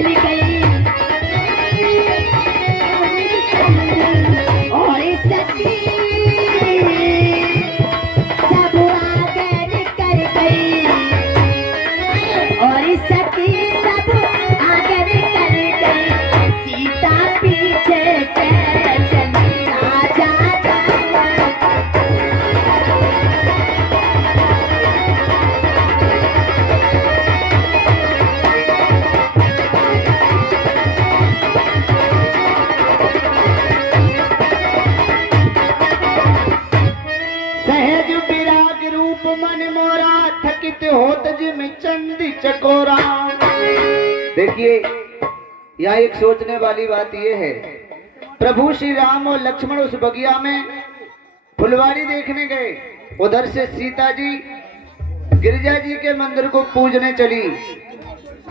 निकल गई और सखी सब आगे निकल गई और सखी सब आगे निकल गई सीता पीछे से चली राजा सहज विराग रूप मन मोरा थकित होत जिम चंदी चकोरा। देखिए यहाँ एक सोचने वाली बात यह है, प्रभु श्री राम और लक्ष्मण उस बगिया में फुलवारी देखने गए, उधर से सीता जी गिरिजा जी के मंदिर को पूजने चली।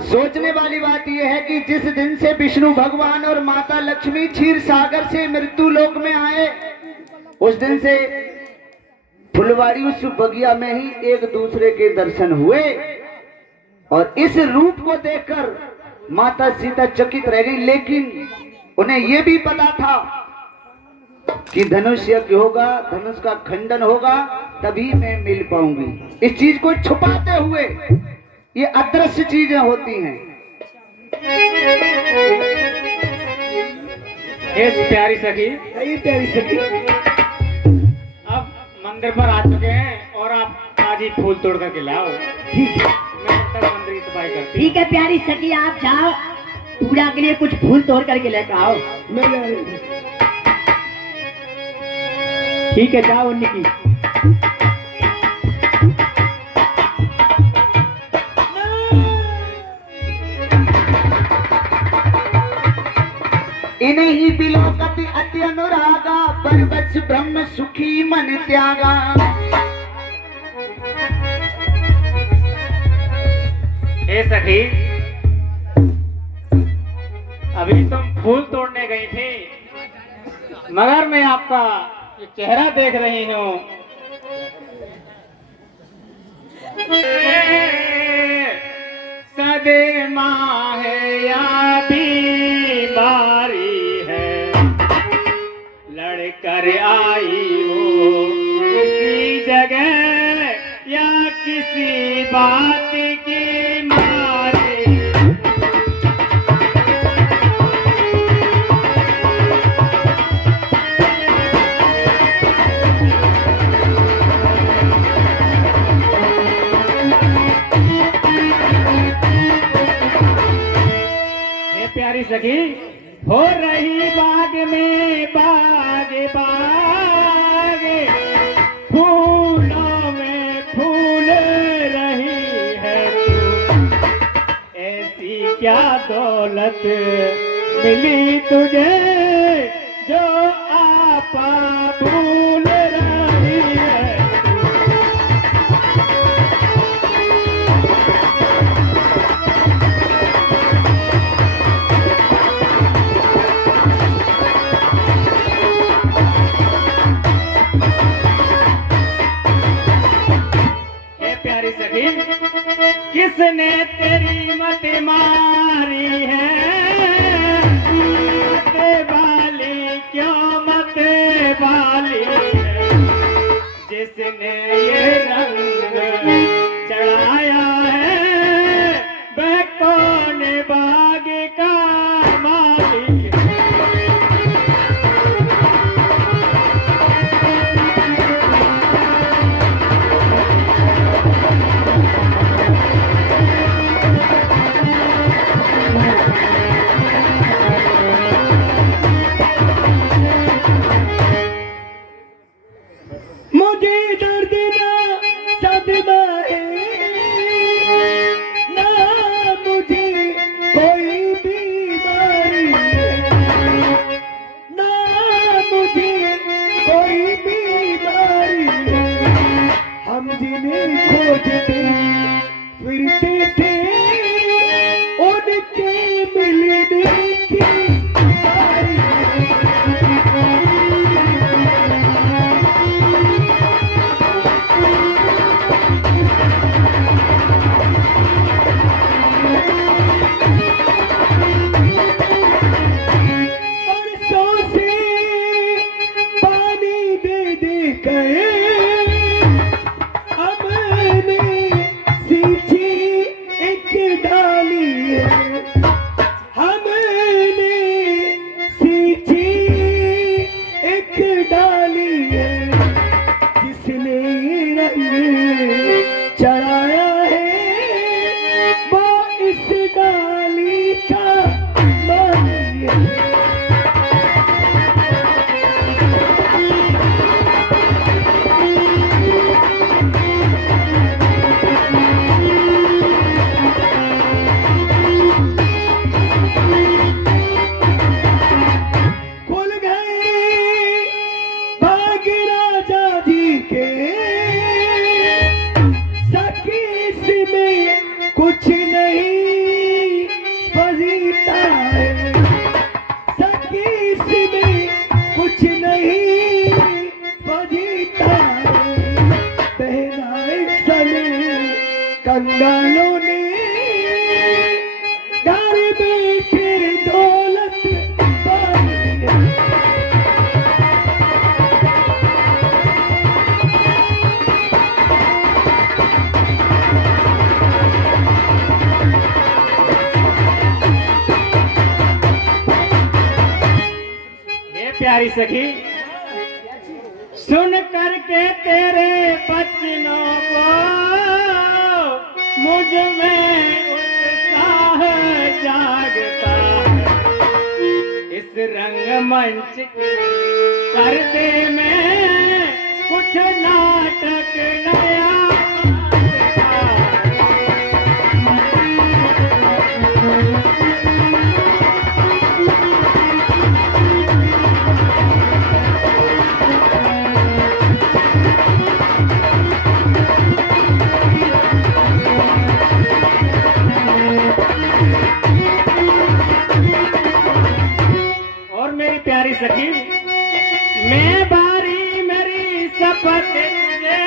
सोचने वाली बात यह है कि जिस दिन से विष्णु भगवान और माता लक्ष्मी क्षीर सागर से मृत्यु लोक में आए, उस दिन से फुलवारी उस बगिया में ही एक दूसरे के दर्शन हुए और इस रूप को देखकर माता सीता चकित रह गई। लेकिन उन्हें यह भी पता था कि धनुष यज्ञ होगा, धनुष का खंडन होगा, तभी मैं मिल पाऊंगी। इस चीज को छुपाते हुए ये अदृश्य चीजें होती हैं। प्यारी सखी, प्यारी सखी, अब मंदिर पर आ चुके हैं और आप आज ही फूल तोड़ करके लाओ। ठीक है, मैं तब तक मंदिर की सफाई करती। ठीक है प्यारी सखी, आप जाओ पूजा के लिए कुछ फूल तोड़ करके लेकर आओ। मैं जा रही हूँ। ठीक है जाओ निकी। इन्हें ही बिलोकति अति अनुरागा परवश ब्रह्म सुखी मन त्यागा। ए सखी, अभी तुम फूल तोड़ने गई थी, मगर मैं आपका ये चेहरा देख रही हूँ। सदेमा है या बीमारी है, लड़कर आई हो किसी जगह या किसी बात की मारी। प्यारी सखी, हो रही बाग में बाग बाग, फूलों में फूल रही है तू, ऐसी क्या दौलत मिली तुझे जो आपा भूल रही है। किसने तेरी मत मारी है, मत वाली क्यों मत वाली है, जिसने ये रंग चढ़ाया है वह कौन बाग का मालिक है। मुझे दर्द ना सदमा है, ना मुझे कोई बीमारी है, ना मुझे कोई बीमारी है। हम जिन्हें खोजते फिरते थे उनके मिलने की बारी है। जीता है सखी इसमें कुछ नहीं बजीता है पहनाए सने कंगालों ने घर बैठे दौलत पाई है। ये प्यारी सखी, सुन करके तेरे बचनों को मुझ में उत्साह जागता है। इस रंगमंच के पर्दे में कुछ नाटक नया देखा। और मेरी प्यारी सखी, मैं बारी मेरी शपथ तुझे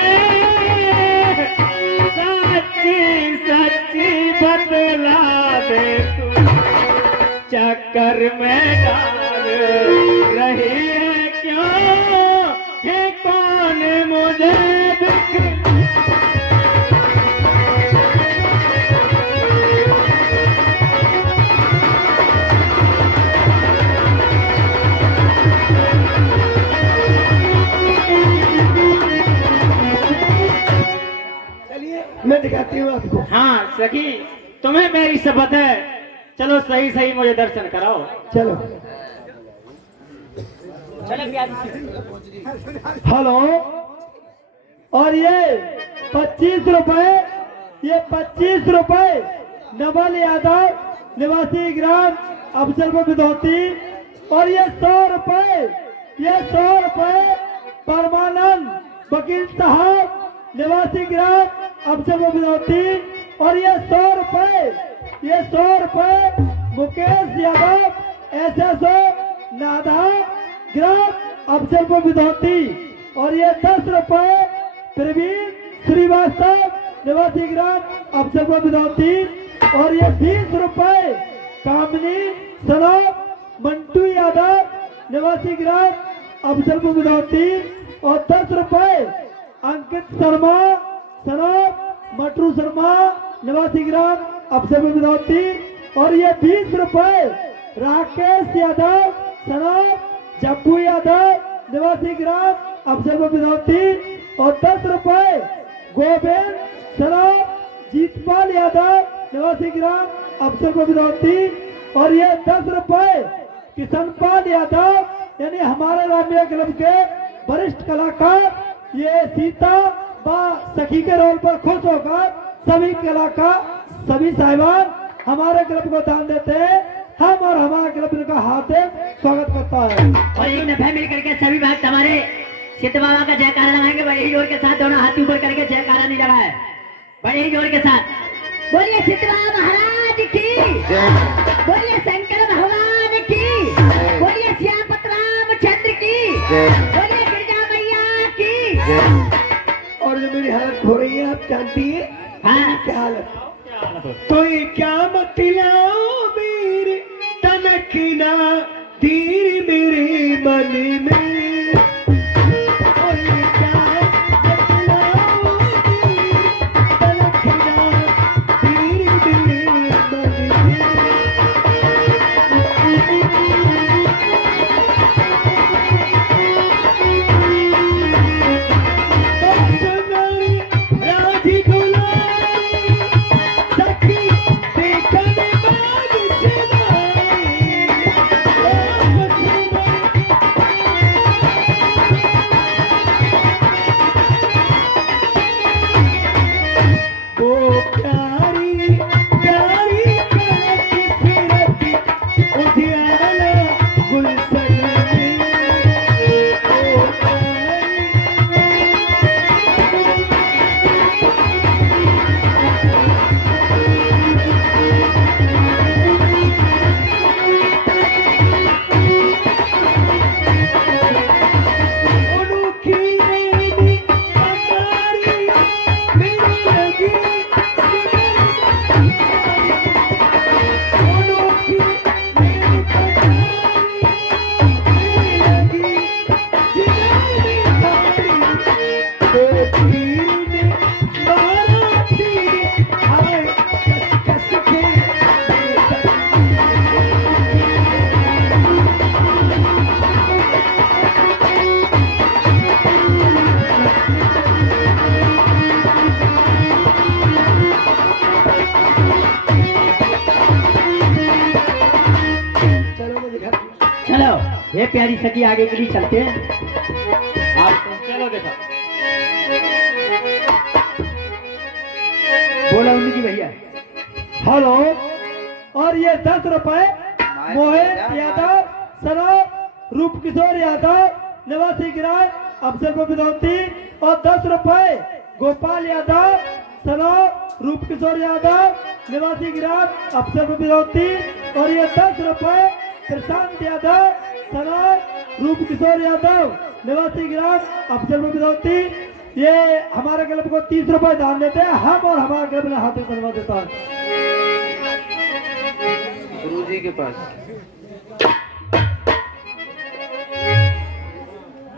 सच्ची सच्ची बतला दे तू चक्कर में डाल रही है क्यों है कौन मुझे बिखर चलिए मैं दिखाती हूँ आपको। हाँ सखी, तुम्हें मेरी शपथ है, चलो सही सही मुझे दर्शन कराओ। चलो हेलो। और ये 25 रुपए, ये 25 रुपए नवल यादव निवासी ग्राम अफजलपुर विधौती। और ये 100 रुपए, ये 100 रुपए परमानंद वकील साहब निवासी ग्राम अफजलपुर विधौती। और ये 100 रुपए, ये 100 रुपए मुकेश यादव SSO नाधा ग्राम अफजलपुर विधौती। और ये 10 रुपए प्रवीण श्रीवास्तव निवासी ग्राम अफजलपुर विधौती। और ये 20 रुपए कामनी सनोप मंटू यादव निवासी ग्राम अफजलपुर विधौती। और 10 रुपए अंकित शर्मा सनोप मटरू शर्मा निवासी ग्राम अफजलपुर विधौती। और ये 20 रुपए राकेश यादव सनोप जप्पू यादव निवासी ग्राम अफजलपुर विधौती। और 10 रुपए गोविंद सनोप जीतपाल यादव निवासी ग्राम अफजलपुर विधौती। और ये 10 रुपए किशनपाल यादव यानी हमारे रामैया क्लब के वरिष्ठ कलाकार, ये सीता बा सखी के रोल पर खुश होकर सभी कलाकार सभी साहिबान हमारे क्लब को दान देते हैं। हम और हमारा क्लब इनका हार्दिक स्वागत करता है। और एक दफे मिल करके सभी भक्त हमारे सिद्ध बाबा का जयकारा लगाएंगे। बड़े ही जोर के साथ दोनों हाथ ऊपर करके जयकारा नहीं लगाए, बड़े ही जोर के साथ बोलिए सिद्ध बाबा महाराज की, बोलिए शंकर भगवान की, बोलिए श्यामपत रामचंद्र की, बोलिए गिरजा मैया की। और जो मेरी हालत हो रही है आप जानती है हाँ। क्या हालत? तो ये क्या मतलाओ मेरे तनखना धीर मेरे मन में। और ये क्या मतलाओ मेरे तनखना धीर मेरे मन में। राधी गुलाबी सखी देखने बाद से ये प्यारी सखी आगे के लिए चलते हैं। आप चलो देखा। बोला उनकी भैया। हेलो। और ये 10 रुपए मोहित यादव सराफ रूप किशोर यादव निवासी ग्राम अफजलपुर विधौती, और 10 रुपए गोपाल यादव सराफ रूप किशोर यादव निवासी ग्राम अफजलपुर विधौती, और ये 10 रुपए प्रशांत यादव सराफ रूप किशोर यादव निवासी ग्राम अफजलपुर विधौती। ये हमारे क्लब को 30 रुपए दान देते हैं हम, और हमारा क्लब ने हाथों करवा देता है गुरुजी के पास।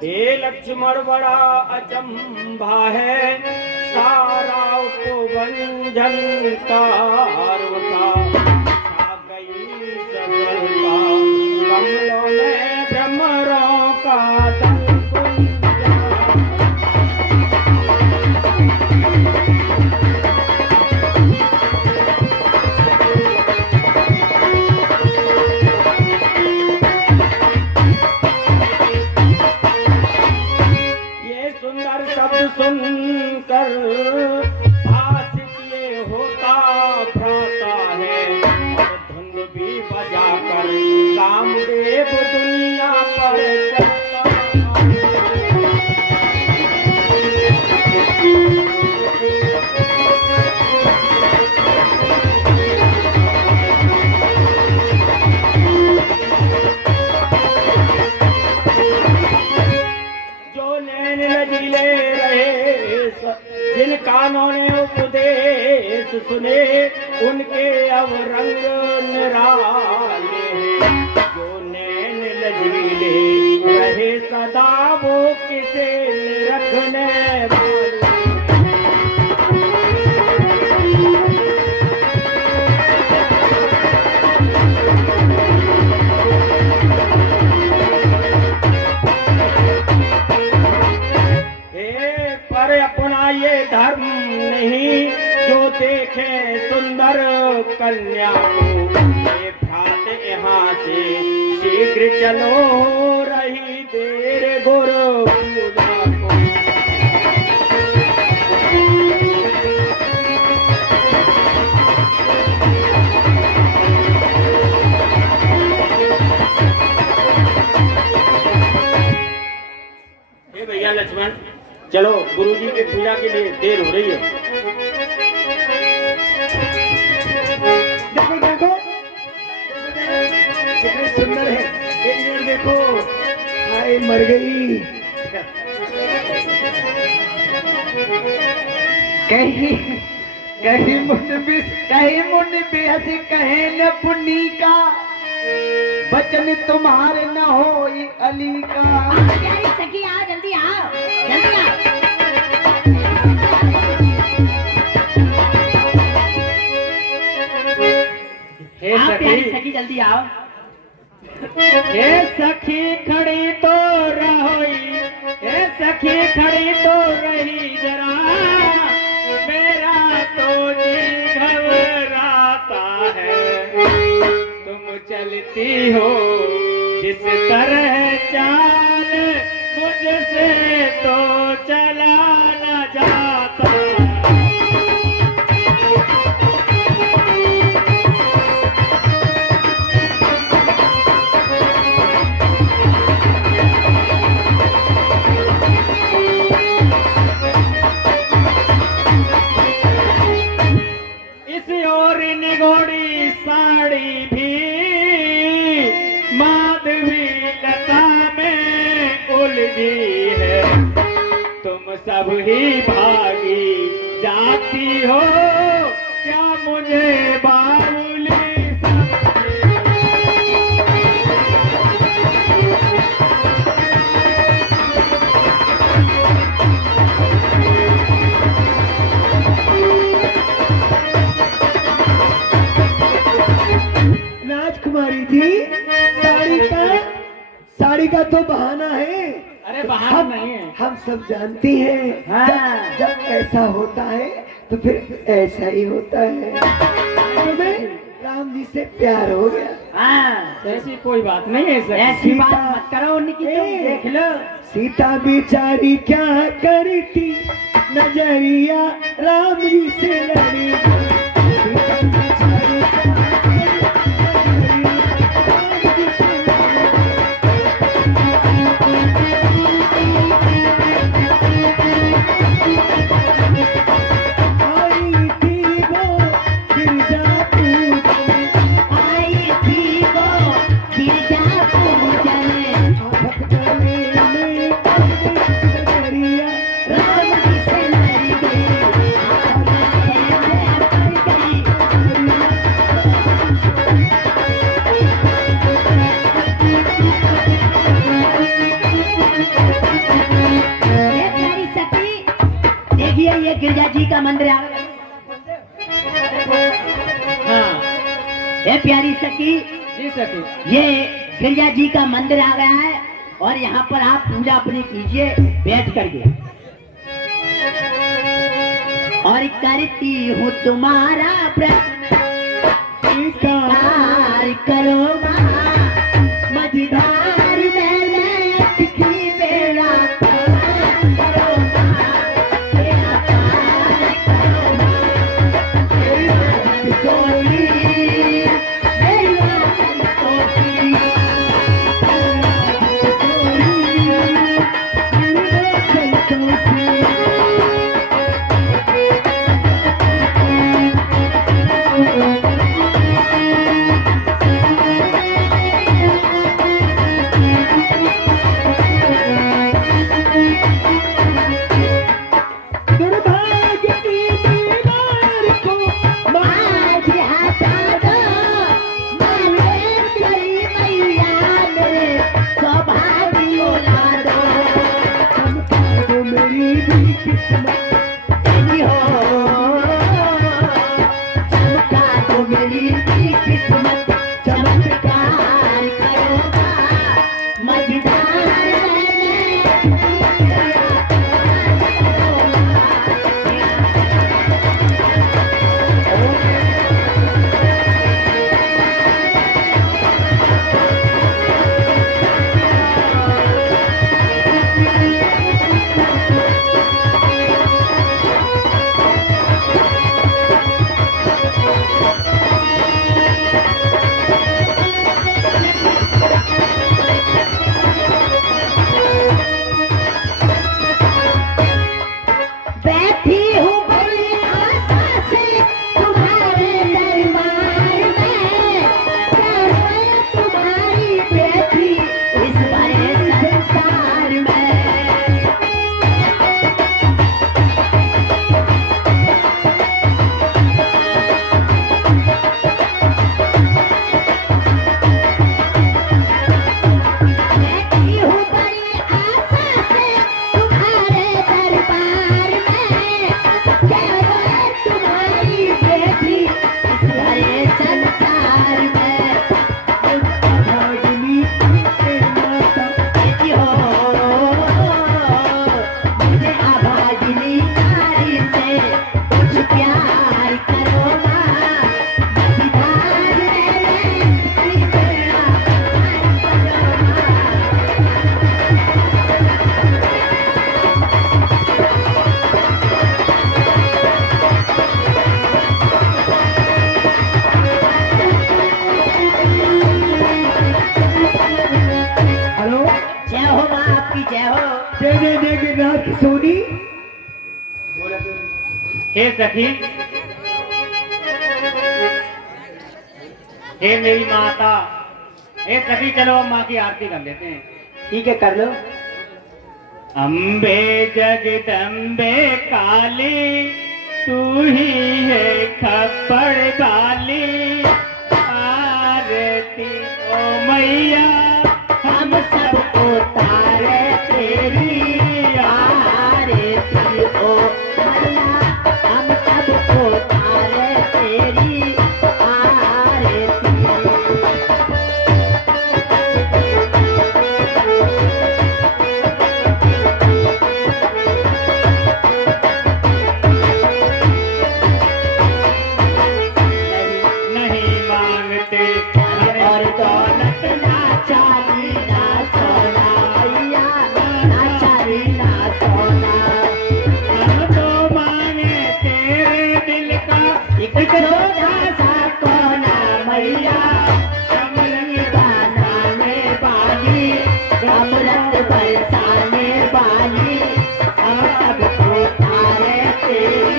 हे लक्ष्मण बड़ा अचंभा है, सारा उपवंजन तारव का, छा गई सफलता कमलों में भ्रमरों का दल गुंजा। सुनकर भाषित ये होता भ्राता है, और धुन भी बजाकर कामदेव दुनिया पर चलता जो नैन लजीले जिन कानों ने उपदेश सुने, उनके अब रंग निराले हैं। जो नैन लजीले रहे सदा, वो किसे रखने वाले। पर अपना ये धर्म नहीं, जो देखे सुंदर कन्या को, ये भ्रात यहाँ से शीघ्र चलो, रही देर गुरु पूजा को। हे भैया लक्ष्मण, चलो गुरुजी की पूजा के लिए देर हो रही है। देखो देखो कितने सुंदर है, एक मिनट देखो, हाय मर गई। कहीं मुन भी हंसी कहे न पुन्नी का, बचन तुम्हारे न हो अली का। प्यारी सखी आओ, जल्दी आओ, जल्दी आओ। हे प्यारी सखी, सखी जल्दी आओ। हे सखी खड़ी तो रहोई, हे सखी खड़ी तो रही जरा, मेरा तो जी घबराता है। तुम चलती हो जिस तरह चाल, मुझसे तो चला न जाता। इस ओर निगोड़ी साड़ी भी माधवी लता में उलझी है। तुम सब ही भागी जाती हो, क्या मुझे बावली राजकुमारी जी, साड़ी का तो बहाना है। अरे बहाना नहीं है, हम सब जानते हैं। हाँ। जब ऐसा होता है तो फिर ऐसा ही होता है। तुम्हें राम जी से प्यार हो गया। हाँ, ऐसी कोई बात नहीं है सखी। ऐसी बात मत करो उनकी, तुम देख लो। सीता बिचारी क्या करी थी, नजरिया राम जी से लड़ी थी। सीता बिचारी आई थी वो गिरजा पूजन, आई थी वो गिरजा पूजन, आफत गले में नजरिया राम जी से लड़ गई, आफत गले में पड़ गई। ये प्यारी सखी, देखिए ये गिरजा जी का मंदिर आ गया। हाँ ये प्यारी सखी, जी सखी। ये गिरजा जी का मंदिर आ गया है और यहाँ पर आप पूजा अपनी कीजिए बैठ करके। और करती हूँ तुम्हारा व्रत, स्वीकार करो माँ, मझधार में मैं अटकी बेड़ा पार करो माँ, बेड़ा पार करो माँ, बेड़ा संतोषी, बेड़ा संतोषी, दुर्भाग्य की दीवार को आज हटा दो, मालेश्वरी मैया मेरे सौभाग्य ला दो। तो मेरी भी किस्मत तेरी हो, चमका दो मेरी भी किस्मत, चमत्कार करो माँ, मझधार में बैठी हूँ बड़ी आशा से तुम्हारे दरबार में, कैसे तुम्हारी बेटी इस बड़े संसार में। बैठी हूँ बड़ी आशा से तुम्हारे दरबार में, कैसे तुम्हारी बेटी इस बड़े संसार में। भागिनी के माता बेटी हो, मुझे अभागिनी नारी से कुछ प्यार करो माँ, मझधार में मेरी बेड़ा पार करो माँ। हेलो जय हो माँ आपकी, जय हो। जय जय जय गिरनाथ की सोनी। हे सखी, हे मेरी माता, हे सखी चलो हम माँ की आरती कर लेते हैं। ठीक है कर लो। अम्बे जगदम्बे काली, तू ही है खप्पड़ वाली, आरती ओ मैया हम सबको तारे तेरी आरती ओ मैया, हम सबको तारे तेरी आरती। नहीं मांगते धन और दौलत, बरसाने वाली हम सबको तारे तेरी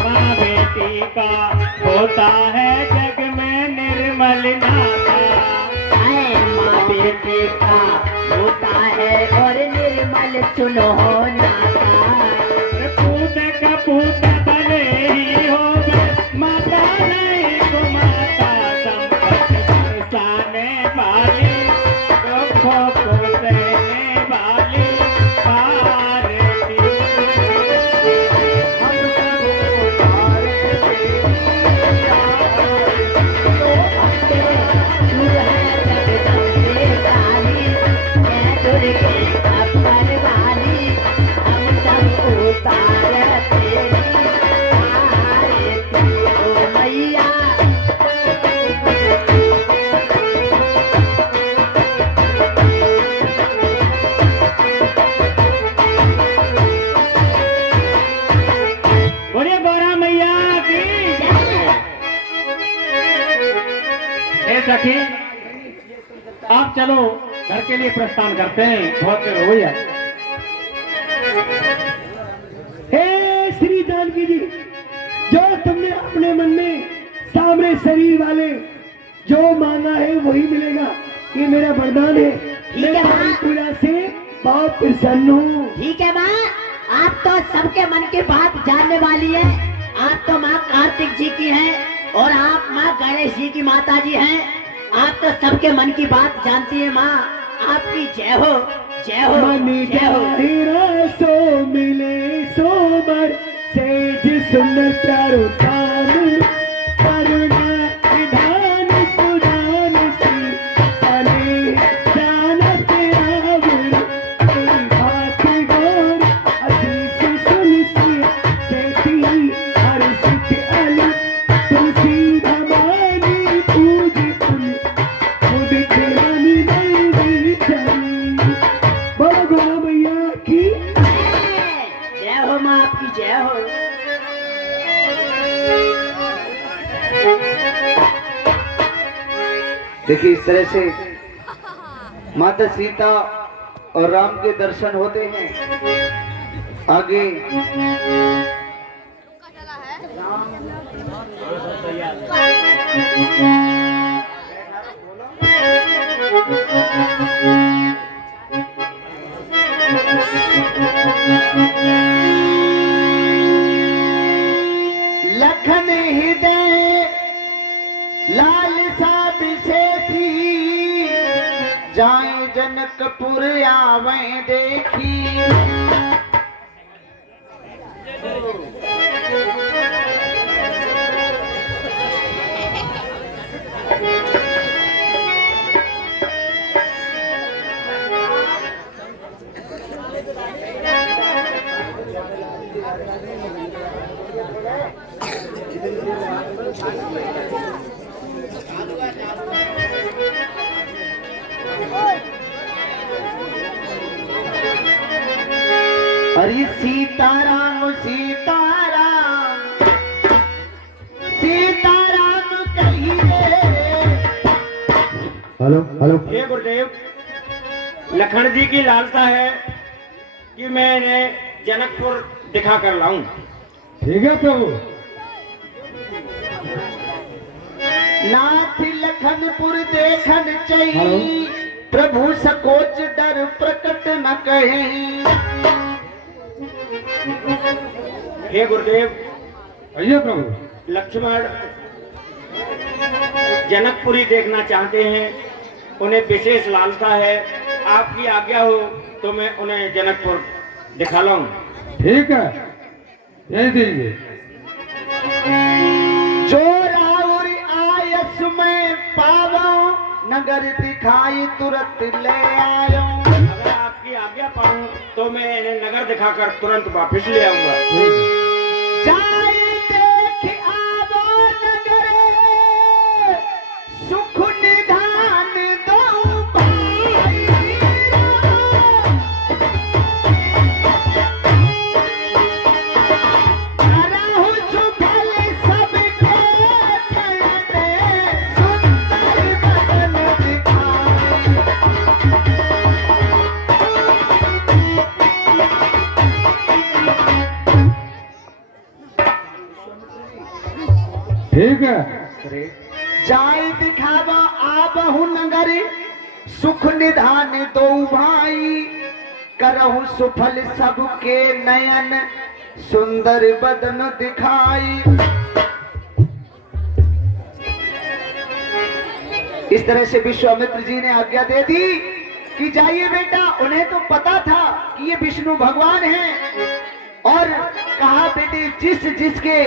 माँ बेटी का होता है जग में निर्मल नाता। आए माँ बेटे का होता है और निर्मल सुनो नाता। पूत का पूत भले ही हो माता नहीं को माता संपत्ति बरसाने वाली दुखों को सहने वाली भारती। हम सबको तारे तेरी तो भक्ते तू है जगदम्बे काली, मैं दुर्गे अपर वाली हम सब उतार तेरी आरती ओ मैया। बोलिए गौरा मैया की। हे सखी, आप चलो घर के लिए प्रस्थान करते हैं, बहुत देर हो गया। हे श्री जानकी जी, जो तुमने अपने मन में सामने शरीर वाले जो मांगा है वही मिलेगा। ये मेरा वरदान है। ठीक है मैं माँ। तुम्हारी पूजा से बहुत प्रसन्न हूँ। ठीक है माँ, आप तो सबके मन की बात जानने वाली है। आप तो माँ कार्तिक जी की हैं और आप माँ गणेश जी की माता जी हैं। आप तो सबके मन की बात जानती है माँ। आपकी जय हो, जय हो, मन जय हो। जाहिरा सो मिले सोमर सेज सुंदर प्यारो साम करुणा विधान सुदान सी तने जानत आवर तेरी बात गौर अधीश सुन सी सेती हर सिद्ध अली तुलसी भवानी पूज पुन खुद तेरानी नंदी चली। बोलो गौरा मैया की। जय हो माँ, आपकी जय हो। देखिए इस तरह से माता सीता और राम के दर्शन होते हैं। आगे लखन हृदय लालसा विशेषी जाए जनकपुर आवे देखी। अरे सीताराम सीताराम सीताराम कहिए। Hello hello. हे गुरुदेव, लखन जी की लालसा है कि मैं इन्हें जनकपुर दिखा कर लाऊं। ठीक है प्रभु। नाथ लखनपुर देखन चाहिए प्रभु सकोच डर प्रकट न कहीं। हे गुरुदेव, आइए प्रभु। लक्ष्मण जनकपुरी देखना चाहते हैं, उन्हें विशेष लालसा है। आपकी आज्ञा हो तो मैं उन्हें जनकपुर दिखा लाऊं। ठीक है, यही दीजिए। जो राउर आयस में पावो नगर दिखाई तुरंत ले आयो। अगर आपकी आज्ञा पाऊं तो मैं इन्हें नगर दिखाकर तुरंत वापस ले आऊंगा। जाए देख आवो नगर सुख निधान दो भाई। ठीक है। अरे जाय दिखावा आबहु नगरी सुख निधान दो भाई करहु सुफल सबके नयन सुंदर बदन दिखाई। इस तरह से विश्वामित्र जी ने आज्ञा दे दी कि जाइए बेटा। उन्हें तो पता था कि ये विष्णु भगवान हैं और कहा बेटे जिस जिसके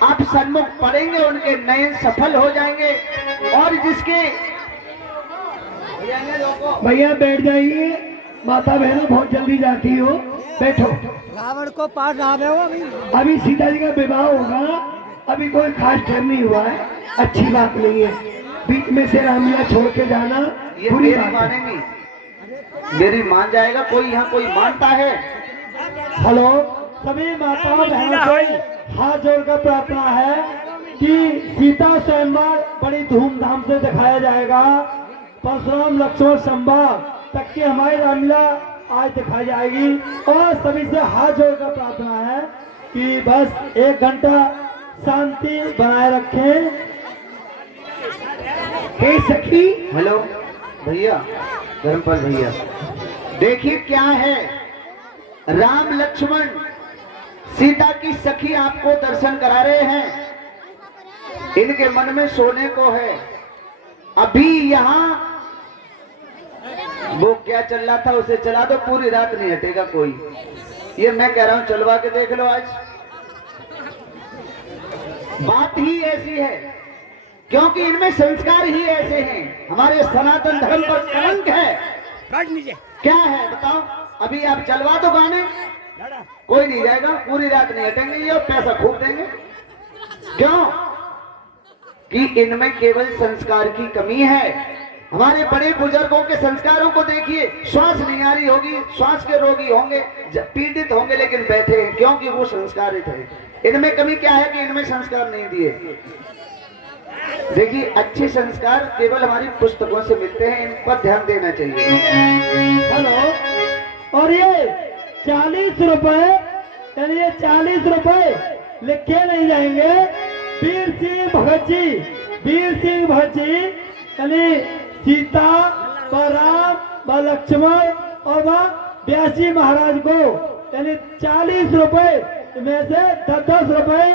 आप सन्मुख पड़ेंगे उनके नयन सफल हो जाएंगे और जिसके भैया बैठ जाइए, माता बहनों बहुत जल्दी जाती हो, बैठो। रावण को पार रहे हो अभी सीता जी का विवाह होगा, अभी कोई खास टाइम नहीं हुआ है, अच्छी बात नहीं है। बीच में से रामलीला छोड़ के जाना ये बुरी मेरी बात है। मानेंगी, मेरी मान जाएगा। कोई यहाँ कोई मानता है? हेलो, सभी माताओं बहनों से हाथ जोड़कर प्रार्थना है कि सीता स्वयंवर बड़ी धूमधाम से दिखाया जाएगा। परशुराम लक्ष्मण संवाद तक की हमारी रामलीला आज दिखाई जाएगी और सभी से हाथ जोड़कर प्रार्थना है कि बस 1 घंटा शांति बनाए रखें। हे सखी, हेलो भैया, धर्मपाल भैया, देखिए क्या है। राम लक्ष्मण सीता की सखी आपको दर्शन करा रहे हैं। इनके मन में सोने को है। अभी यहाँ वो क्या चल रहा था उसे चला दो, पूरी रात नहीं हटेगा कोई। ये मैं कह रहा हूं चलवा के देख लो। आज बात ही ऐसी है क्योंकि इनमें संस्कार ही ऐसे हैं। हमारे सनातन धर्म पर कलंक है। क्या है बताओ? अभी आप चलवा दो गाने, कोई नहीं जाएगा, पूरी रात नहीं हटेंगे ये और पैसा खूब देंगे। क्यों? कि इनमें केवल संस्कार की कमी है। हमारे बड़े बुजुर्गों के संस्कारों को देखिए। श्वास नहीं आ रही होगी, श्वास के रोगी होंगे, पीड़ित होंगे, लेकिन बैठे हैं क्योंकि वो संस्कारित है। इनमें कमी क्या है कि इनमें संस्कार नहीं दिए। देखिए अच्छे संस्कार केवल हमारी पुस्तकों से मिलते हैं, इन पर ध्यान देना चाहिए। हेलो, और ये 40 रुपए, यानी ये 40 रुपए लिखे नहीं जाएंगे। वीर सिंह भगत जी, वीर सिंह भगत जी यानी सीता व राम व लक्ष्मण और वह व्यासी महाराज को यानी 40 रुपए में से 10-10 रुपए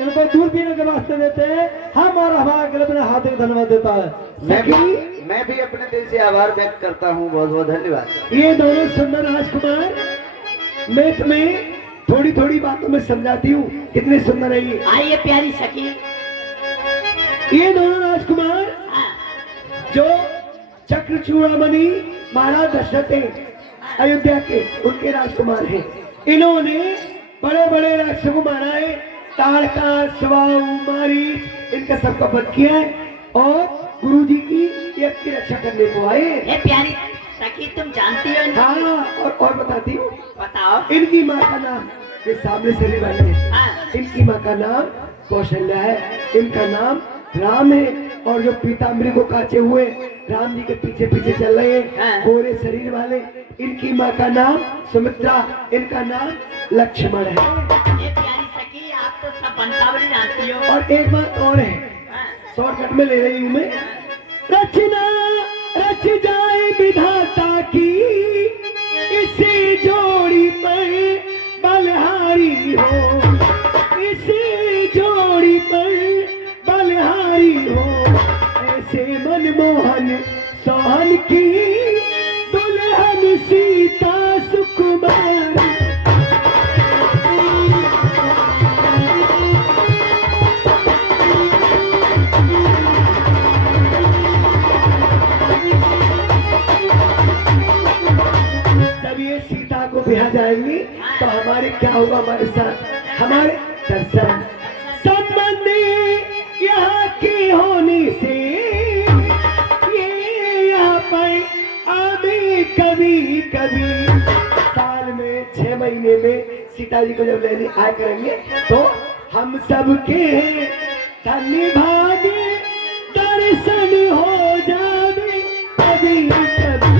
इनको दूध पीने के वास्ते देते हैं हम, और हमारा क्लब ने हार्दिक धन्यवाद देता है। मैं भी अपने दिल से आभार व्यक्त करता हूँ। बहुत बहुत धन्यवाद। ये दोनों सुंदर राजकुमार, मैं तुम्हें थोड़ी थोड़ी बातों में समझाती हूँ कितने सुंदर है ये। आइए प्यारी सखी। ये दोनों राजकुमार हाँ, जो चक्रचूड़ामणि महाराज दशरथ हैं, अयोध्या के, उनके राजकुमार हैं। इन्होंने बड़े बड़े राक्षसों को मारा है। ताड़का, स्वाऊ, मारीच, इनका सबका वध किया है और गुरु जी की यज्ञ की रक्षा करने को आए। ये प्यारी सखी तुम जानती हो इनको? हाँ, और बताती हूँ। बताओ। इनकी माँ का नाम, ये सामने शरीर वाले हैं, हाँ, इनकी माँ का नाम कौशल्या है, इनका नाम राम है। और जो पीताम्बरी को काचे हुए राम जी के पीछे पीछे चल रहे हैं, हाँ। गोरे शरीर वाले, इनकी माँ का नाम सुमित्रा, इनका नाम लक्ष्मण है। ये प्यारी सखी आप तो सब वंशावली जानती हो। और एक बात और है, हाँ, शॉर्टकट में ले रही हूँ मैं। रचना रच जाए विधाता की, इसी जोड़ी पर बलहारी हो, इसी जोड़ी पर बलहारी हो। ऐसे मनमोहन सोहन की दुल्हन सीता सुकुमारी। जब ये सीता को ब्याह जाएंगी तो हमारे क्या होगा, हमारे साथ हमारे दर्शन संबंधी यहाँ की होने से ये यहाँ पर आवे कभी कभी। साल में 6 महीने में सीता जी को जब लेने आया करेंगे तो हम सबके धन्य भागे दर्शन हो जावे कभी कभी।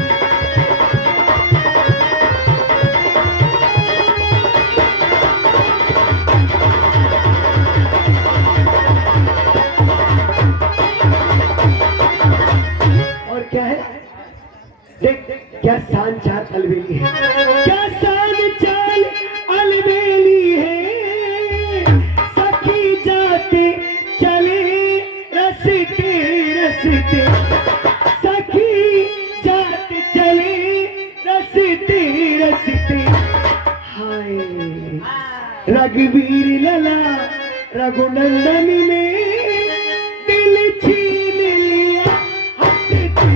देख क्या शान चाल अलबेली है, क्या शान चाल अलबेली है, सखी जाते चले रसते रसते, सखी जाते चले रसते रसते, हाय रघुवीर लला रघुनंदन ने दिल छीन लिया हंसते हंसते।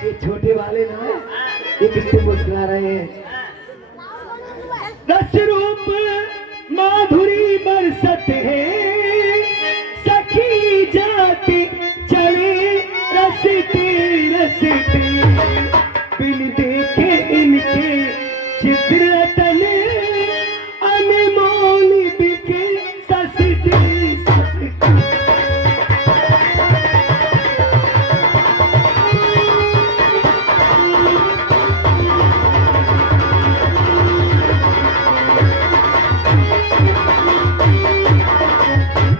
ये छोटे वाले ना ये कितने मुस्कुरा रहे हैं। रस रूप माधुरी बरसत है, सखी जाती चले रसते रसते, बिन देखे इनके चित्रतन अनमोल बिके ससते ससते।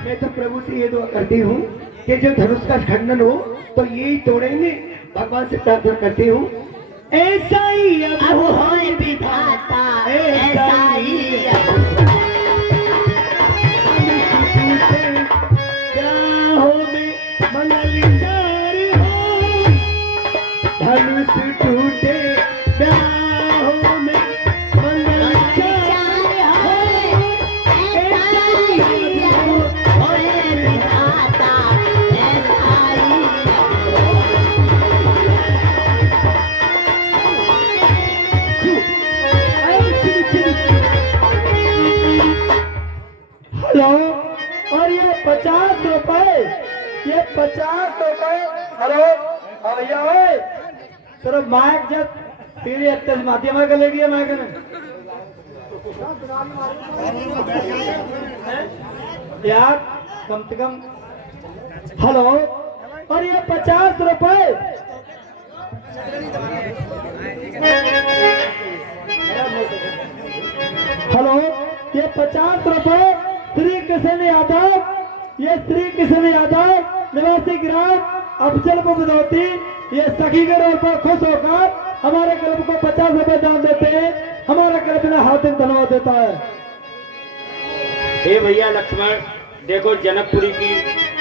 मैं तो प्रभु से ये दुआ करती हूँ कि जब धनुष का खंडन हो तो यही तोड़ेंगे, भगवान से प्रार्थना करती हूँ ऐसा ही अब होए विधाता, ऐसा ही ग्राहों में मंगल चार हो, धनुष टूटे ग्राहों में मंगल चार हो, ऐसा ही हेलो, और ये 50 रुपए, ये 50 रुपए। हेलो हाँ भैया ओए, तेरा माइक जब तेरे तेज माध्यम का ले गया माइक ने यार कम से कम। हेलो, और ये 50 रुपए। हेलो, ये 50 रुपए श्री कृष्ण यादव, ये श्री कृष्ण यादव निवासी ग्राम अफजलपुर बदौती, ये सखी के रोड पर खुश होकर हमारे क्लब को 50 रुपए दान देते हैं। हमारा क्लब में हार्दिक धन्यवाद देता है। हे भैया लक्ष्मण, देखो जनकपुरी की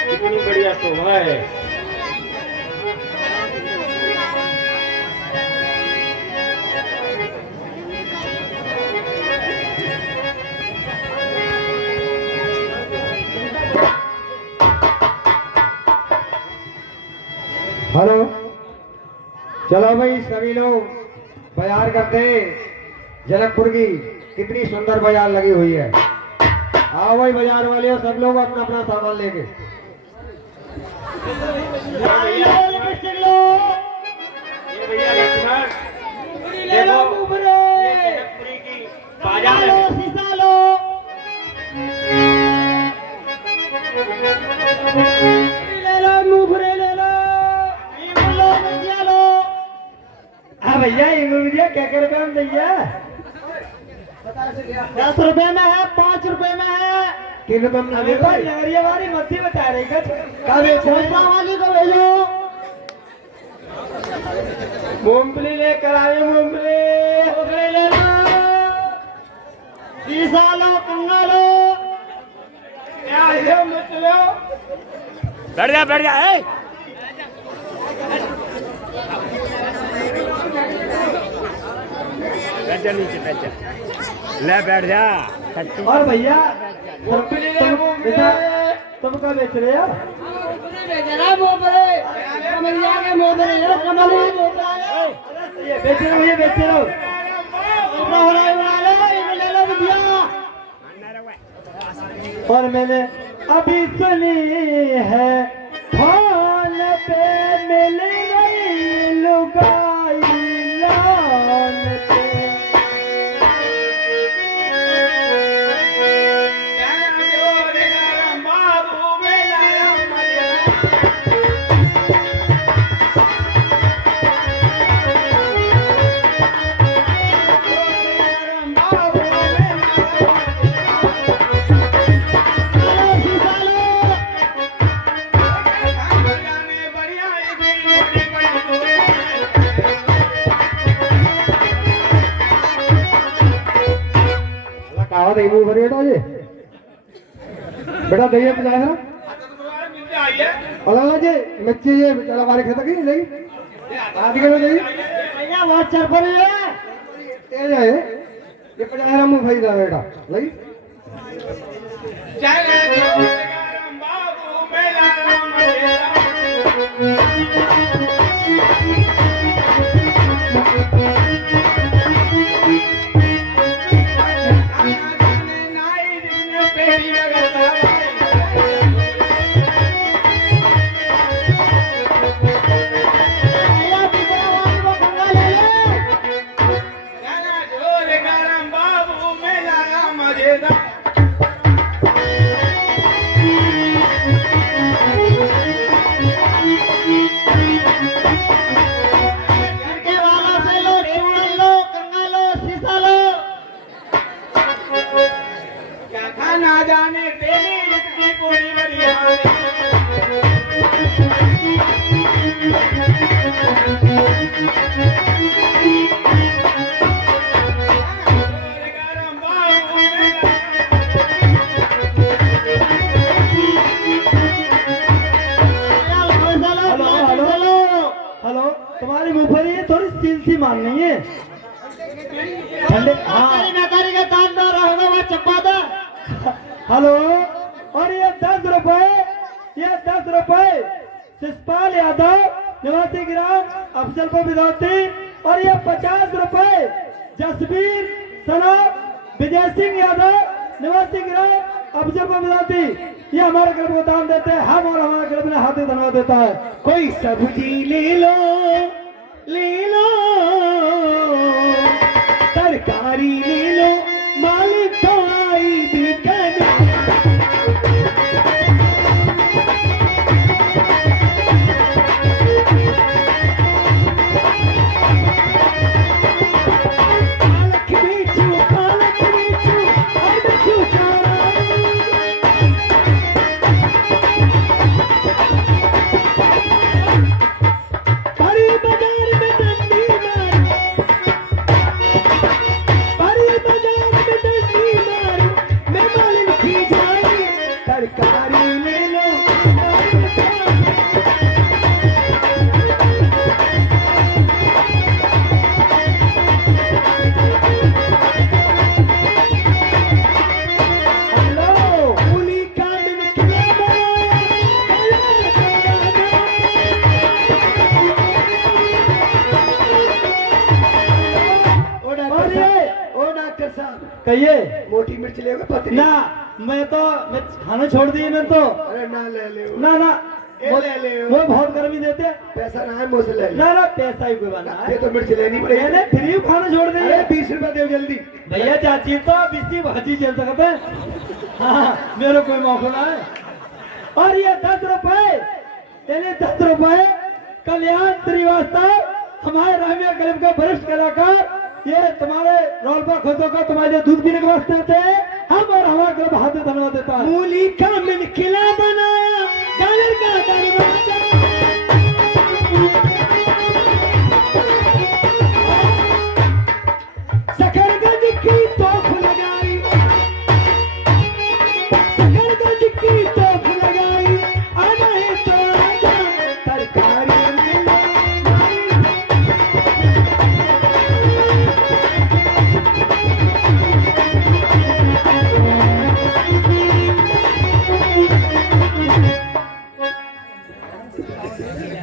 कितनी बढ़िया शोभा है। हेलो, चलो भाई सभी लोग बाजार करते हैं। जनकपुर की कितनी सुंदर बाजार लगी हुई है। आओ भाई बाजार वाले हो, सब लोग अपना अपना सामान लेके। हे भैया लक्ष्मण, देखो ये जनकपुरी की बाजार है। हाँ भैया इंग्लिया क्या क्या रुपए में भैया? 10 रुपए में है, 5 रुपए में है। 3 रुपए में अभी भाई नगरिया वाली मस्ती बता रही है। वाली को भेजो मूंगफली लेकर आए, मूंगफली ले लो, पीसा लो, कंगा लो, क्या है मत लो। बैठ जा बैठ जा। बैठ जा नीचे, बैठ जा, ले बैठ जा। और भैया तुम क्या बेच रहे हो? बेच रहे हो, बेच रहे हो। और मैंने अभी सुनी है फोन पे मिल गई लुगाई लान पे। दही मूंगफली बेटा ये बेटा दही 50 ना अल्लाह जी मिर्ची ये चला हमारे खेत की नहीं आधी किलो दही भैया बहुत चल पड़ी है। तेज है ये 50 ग्राम मूंगफली था बेटा नहीं भैया पिपरा वाली को गंगा ले ले। लड़के वालों से लो, चूड़न लो, गंगा लो, शीशा लो। क्या खाना जाने तेरी इतनी पूरी बढ़िया हेलो हेलो हेलो तुम्हारी मूंगफली ये थोड़ी सील सी मारनी है ठंडे हाँ नकारी का दानदार होगा वह चप्पा दे। हेलो और ये 10 रुपए शिषपाल यादव निवासी ग्राम अफजलपुर विधौती और ये 50 रुपए जसवीर सनाब विजय सिंह यादव निवासी ग्राम अफजलपुर विधौती ये हमारे क्लब को दान देते हैं हम और हमारा क्लब ने हाथी धन्यवाद देता है। कोई सब्जी ले लो तरकारी ले लो मालिक तो आई बिकने पालक बेचू और बेचू बड़ी बाजार में डंडी मारी बड़ी बाजार में डंडी मारी मैं मालिन की जाई तरकारी ले लो मालिन खाई। हेलो पुली का निकला डॉक्टर साहब कहिए मोटी मिर्च ले पतली ना मैं खाना छोड़ दिए मैं तो अरे ना ले ले ना ये वो ले ले वो बहुत गर्मी देते हैं। पैसा ना है मुझसे ले ले ना पैसा ही कोई बना ये है तो मिर्च लेनी पड़ेगी मैंने फ्री खाना छोड़ अरे दिया 20 रुपए दे जल्दी भैया चाची तो अब इसी भाजी चल सकते हैं। हाँ मेरे कोई मौका ना है और ये 10 रुपए यानी 10 रुपए कल्याण श्रीवास्तव हमारे रामिया क्लब का वरिष्ठ कलाकार ये तुम्हारे रोल पर खुदों का तुम्हारे लिए दूध पीने के वास्ते देते हैं हम और हमारा क्लब हाथ धन्यवाद देता है। मूली का मैंने किला बनाया गाजर का दरवाजा शकरगंज की तोप लगाई शकरगंज की तोप लगाई आना है तो आजा तरकारी ले लो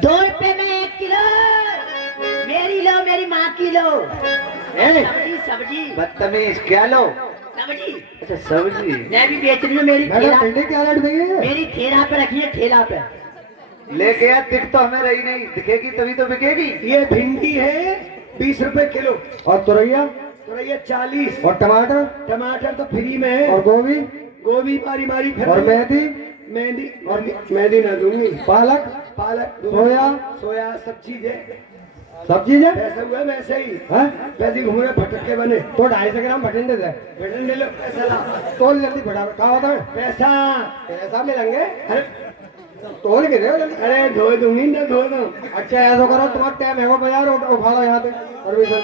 ₹2 में 1 किलो मेरी लो मेरी माँ की लो। सब्जी बदतमीज क्या लो सब्जी अच्छा सब्जी मैं भी बेच रही हूँ मेरी ठेला क्या रेट देंगे मेरी ठेला पे रखी है ठेला पे। लेके यार दिख तो हमें रही नहीं दिखेगी तभी तो बिकेगी ये भिंडी है 20 रुपए किलो और तुरैया तो ये 40 और टमाटर टमाटर तो फ्री में है और गोभी गोभी मारी मारी फिर और मेथी मेहंदी और मेहंदी ना दूंगी पालक पालक सोया सोया सब चीजें सब चीज है पैसा हुआ वैसे ही हैं? वैसे ही घूमे भटके बने तो 250 ग्राम भटन दे दे भेजन ले लो पैसा ला तोल जल्दी बढ़ा कहा होता है पैसा पैसा ले लेंगे अरे तोल के दे जल्दी। अरे धो दूंगी ना धो दो अच्छा ऐसा करो तुम्हारा टाइम है वो बाजार उखाड़ो यहाँ पे परमिशन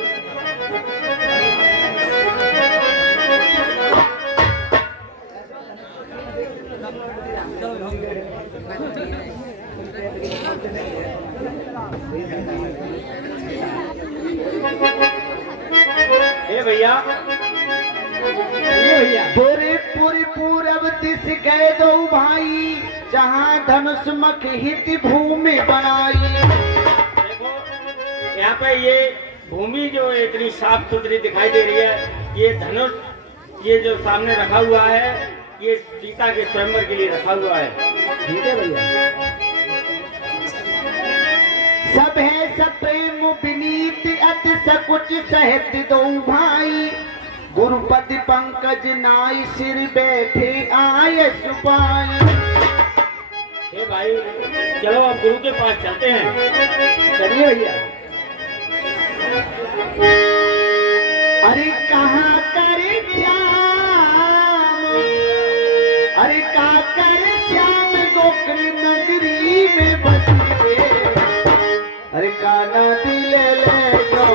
ए भैया, पूरे पूरी पूरब दिस गए दो भाई, जहाँ धनुष मख हित भूमि बनाई। देखो यहाँ पे ये भूमि जो इतनी साफ सुथरी दिखाई दे रही है, ये धनुष ये जो सामने रखा हुआ है, ये सीता के स्वयंवर के लिए रखा हुआ है। ठीक है भैया। सब है सब प्रेम विनीत अति सकुच सहित दो भाई, गुरुपति पंकज नाई सिर बैठे आय सुपाई। हे भाई, चलो अब गुरु के पास चलते हैं। चलिए भैया। अरे कहाँ करे श्याम, अरे का करे श्याम गोकर्ण नगरी में बसे, अरे काना दिल ले लो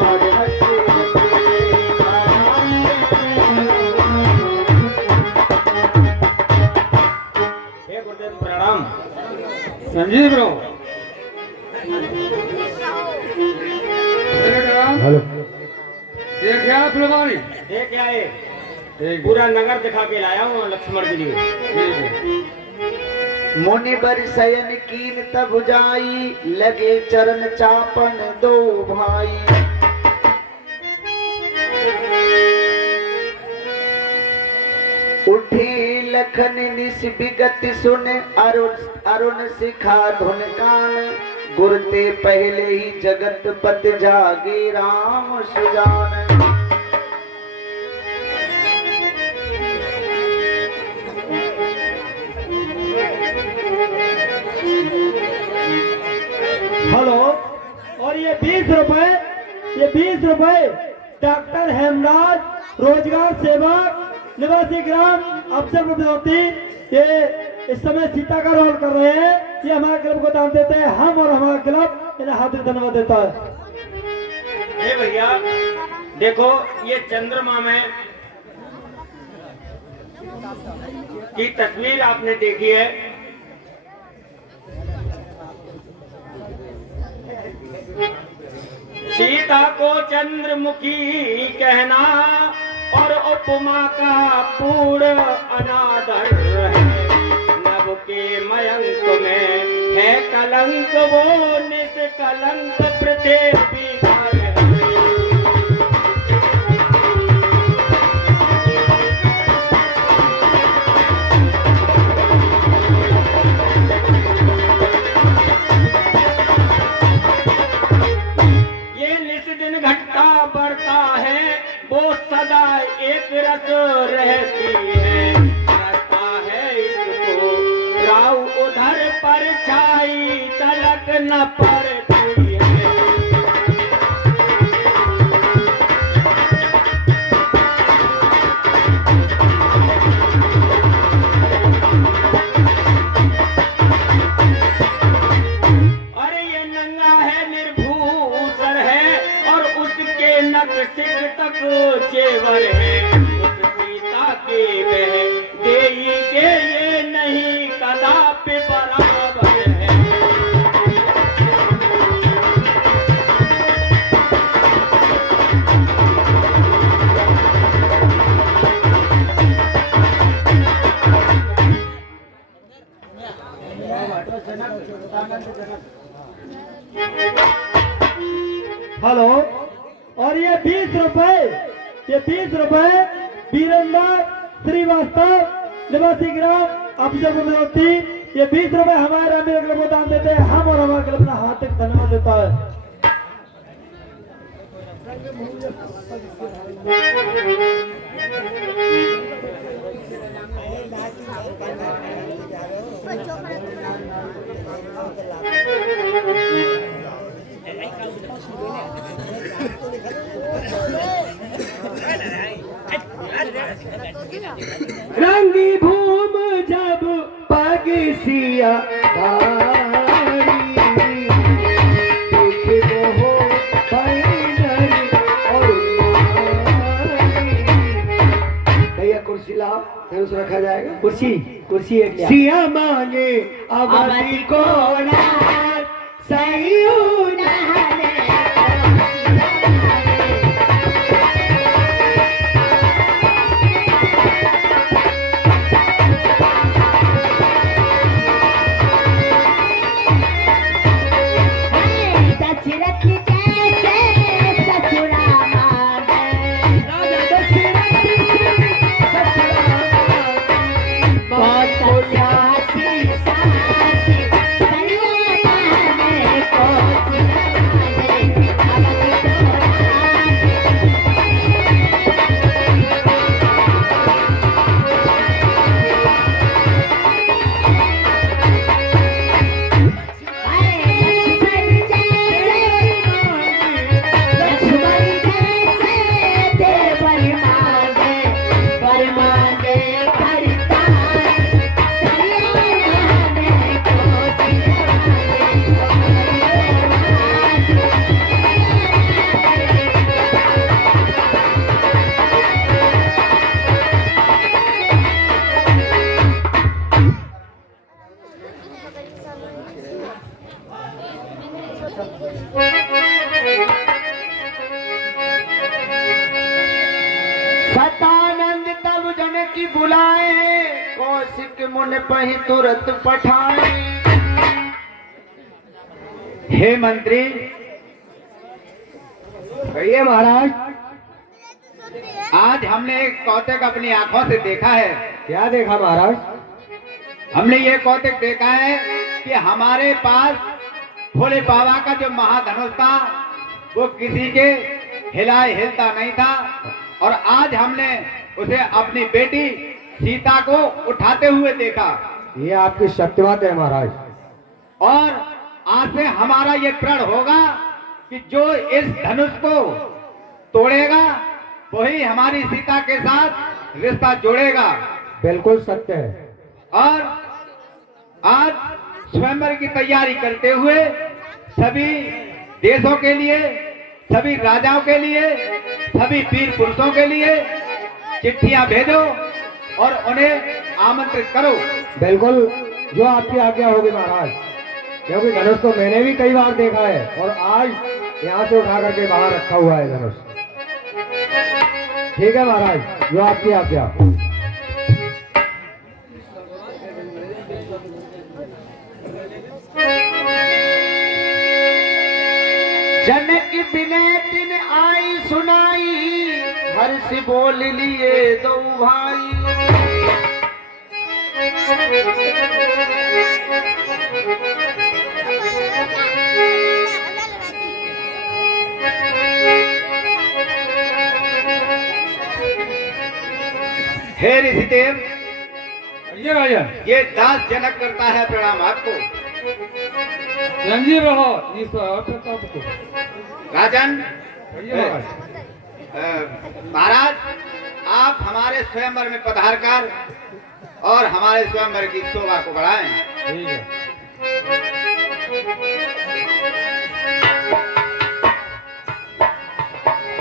और हंसे हे गुरुदेव प्रणाम। Sanjeev bro, hello. ये क्या फुलवानी? ये क्या है? पूरा नगर दिखा के लाया हूँ लक्ष्मण के लिए। मुनि बर शयन कीन तब जाई, लगे चरण चापन दो भाई। उठे लखन निस विगत सुन, अरुण शिखा धुन कान, गुरते पहले ही जगत पत जागे राम सुजान। हेलो, और ये 20 रुपए, ये 20 रुपए डॉक्टर हेमराज रोजगार सेवक निवासी ग्राम अफजलपुर बिदौती, ये इस समय सीता का रोल कर रहे हैं। ये हमारे क्लब को दान देते हैं, हम और हमारा क्लब इन्हें हार्दिक धन्यवाद देता है। हे भैया, देखो ये चंद्रमा में की तस्वीर आपने देखी है। सीता को चंद्रमुखी कहना और उपमा का पूर्ण अनादर है। नभ के मयंक में है कलंक, वो निष्कलंक पृथ्वी पर है। घटता बढ़ता है, वो सदा एक रस रहती है। रहता है इसको राव उधर पर छाई, तलक न पड़ती है। अरे ये नंगा है, निर्भूषण है, और उसके नक सिर तक जेवर है। उस सीता के वह देई के ये नहीं कदापि बराबर है। हेलो, और ये 20 रुपए, ये 20 रुपए वीरेंद्र श्रीवास्तव निवासी ग्राम अफजलपुर बिदौती, ये 20 रुपए हमारे अमीर क्लब को दान देते हैं, हम और हमारा क्लब अपना हार्दिक धन्यवाद देता है। रंगी भूम जब पग सिया भैया कुर्सी लाओ, धनुष रखा जाएगा। कुर्सी कुर्सी एक लिया। सिया मांगे अवधि को राज, सही नहाने दशरथ जैसे ससुरा मांगे, बहुत सासी सासी सरिया नहाने को सिखाने, अवधि को सतानंद तब जनकी बुलाए, कौशिक मुन पहि तुरत पठाए। हे मंत्री, कहिए महाराज। आज हमने एक कौतुक अपनी आंखों से देखा है। क्या देखा महाराज? हमने ये कौतुक देखा है कि हमारे पास भोले बाबा का जो महाधनुष था वो किसी के हिलाए हिलता नहीं था, और आज हमने उसे अपनी बेटी सीता को उठाते हुए देखा। ये आपकी सत्य बात है महाराज। और आज से हमारा ये प्रण होगा कि जो इस धनुष को तोड़ेगा वही हमारी सीता के साथ रिश्ता जोड़ेगा। बिल्कुल सत्य है। और आज स्वयंवर की तैयारी करते हुए सभी देशों के लिए, सभी राजाओं के लिए, सभी वीर पुरुषों के लिए चिट्ठियां भेजो और उन्हें आमंत्रित करो। बिल्कुल जो आपकी आज्ञा होगी महाराज, क्योंकि धनुष तो मैंने भी कई बार देखा है और आज यहाँ से उठा करके बाहर रखा हुआ है धनुष। ठीक है महाराज, जो आपकी आज्ञा। जनक बिने दिन आई सुनाई, हर्ष बोल लिए दो भाई। हे ऋषिदेव, ये दास जनक करता है प्रणाम आपको। रंजीत रहो प्रताप को। राजन, महाराज, आप हमारे स्वयंवर में पधार कर और हमारे स्वयंवर की शोभा को बढ़ाएं। ठीक है।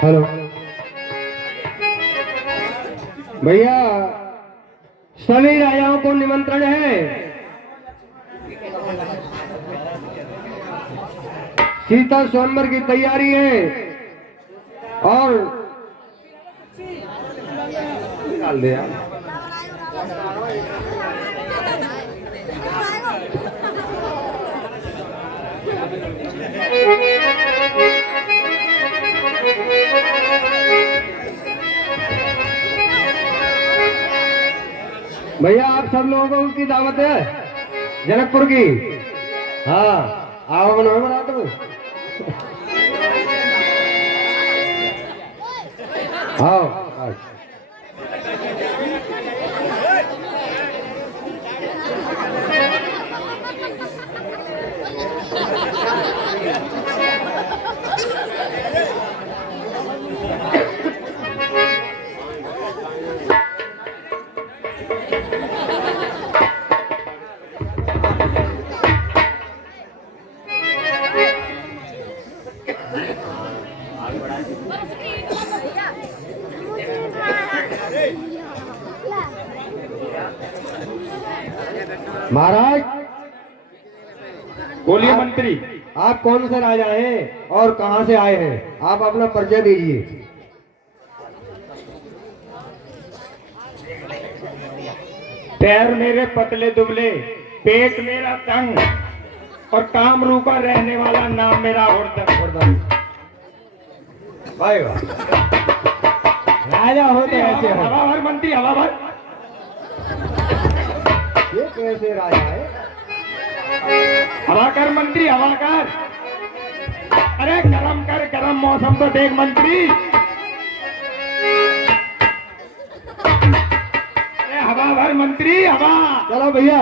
हेलो भैया, सभी राजाओं को निमंत्रण है। सीता स्वयंवर की तैयारी है और डाल दे यार। भैया आप सब लोगों को उसकी दावत है जनकपुर की। हाँ आओ बना दो। आओ महाराज बोलिए मंत्री। आप कौन से राजा हैं और कहां से आए हैं? आप अपना परिचय दीजिए। पैर मेरे पतले दुबले, पेट मेरा तंग और कामरू का रहने वाला नाम मेरा हुरदंग। भाई वाह, राजा हो तो ऐसे हो। हवा भर मंत्री, हवा भर। ये कैसे राजा है? हवा कर मंत्री, हवा कर। अरे गरम कर, गरम मौसम तो देख मंत्री। अरे हवा भर मंत्री, हवा। चलो भैया,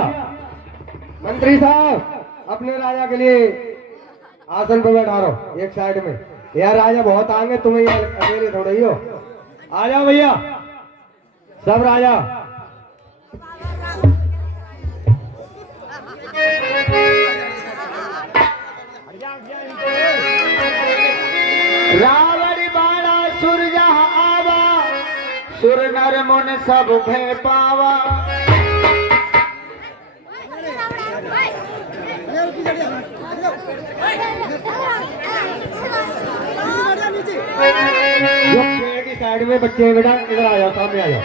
मंत्री साहब अपने राजा के लिए आसन पे बैठा रहो एक साइड में। यार राजा बहुत आएंगे, तुम्हें ये अकेले थोड़े ही हो। आ जाओ भैया, सब राजा। रावण बाणा सुर जहाँ आवा, सुर नर मुन सब भय पावा। जो पेड़ की साइड में बच्चे हैं बेटा, इधर आ जाओ, सामने आ जाओ।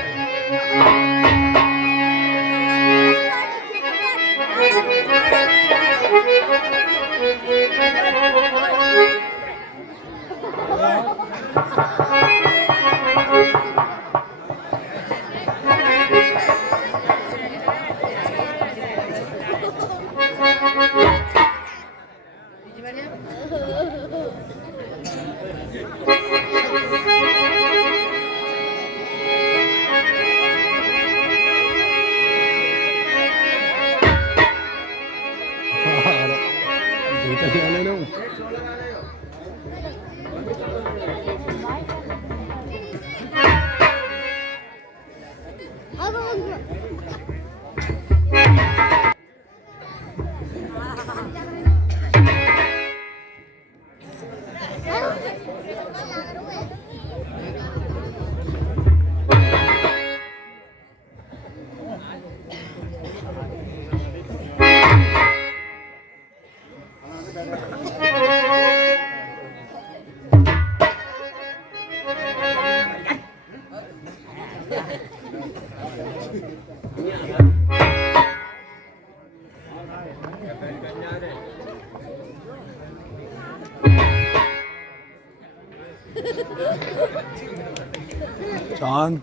चांद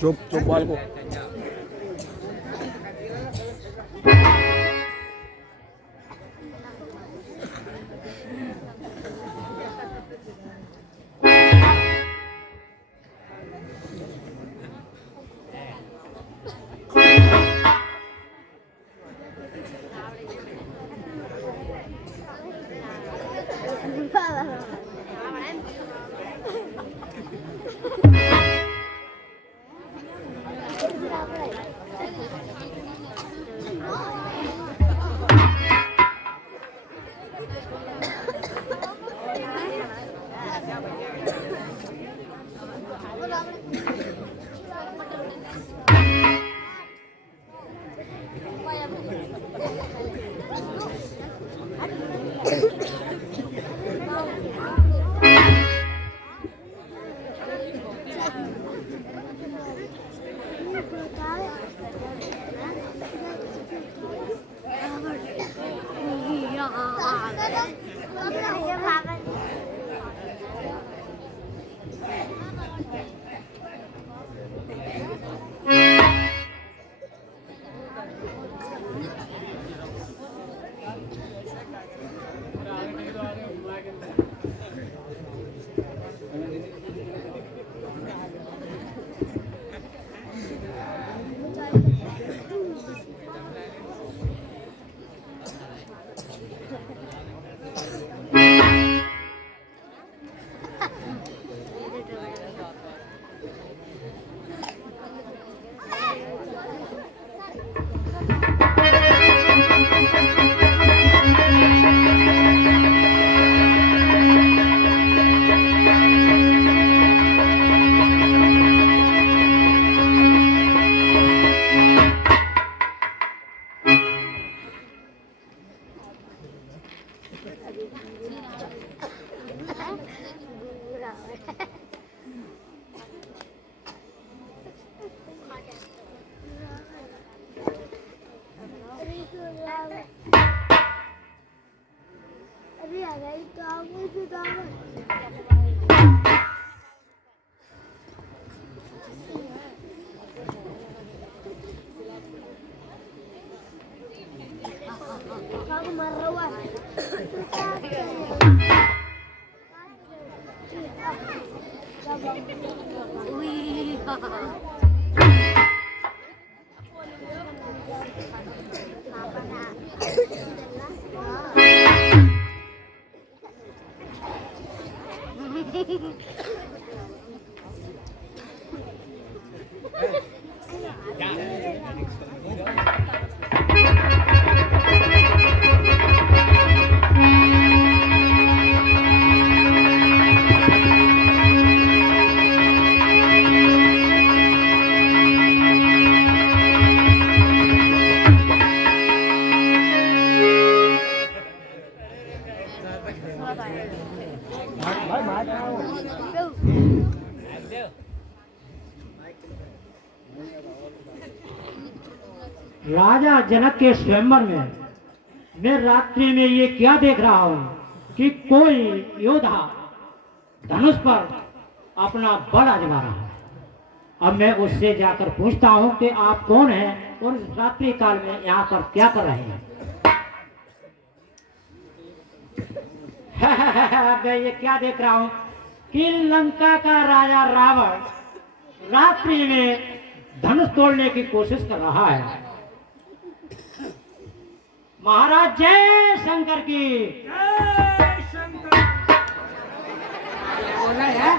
चुप चुप बाल को राजा जनक के स्वयंवर में मैं रात्रि में ये क्या देख रहा हूँ कि कोई योद्धा धनुष पर अपना बल आजमा रहा है। अब मैं उससे जाकर पूछता हूँ कि आप कौन हैं और इस रात्रि काल में यहाँ पर क्या कर रहे हैं। मैं ये क्या देख रहा हूँ कि लंका का राजा रावण रात्रि में धनुष तोड़ने की कोशिश कर रहा है। महाराज जय शंकर की बोला है।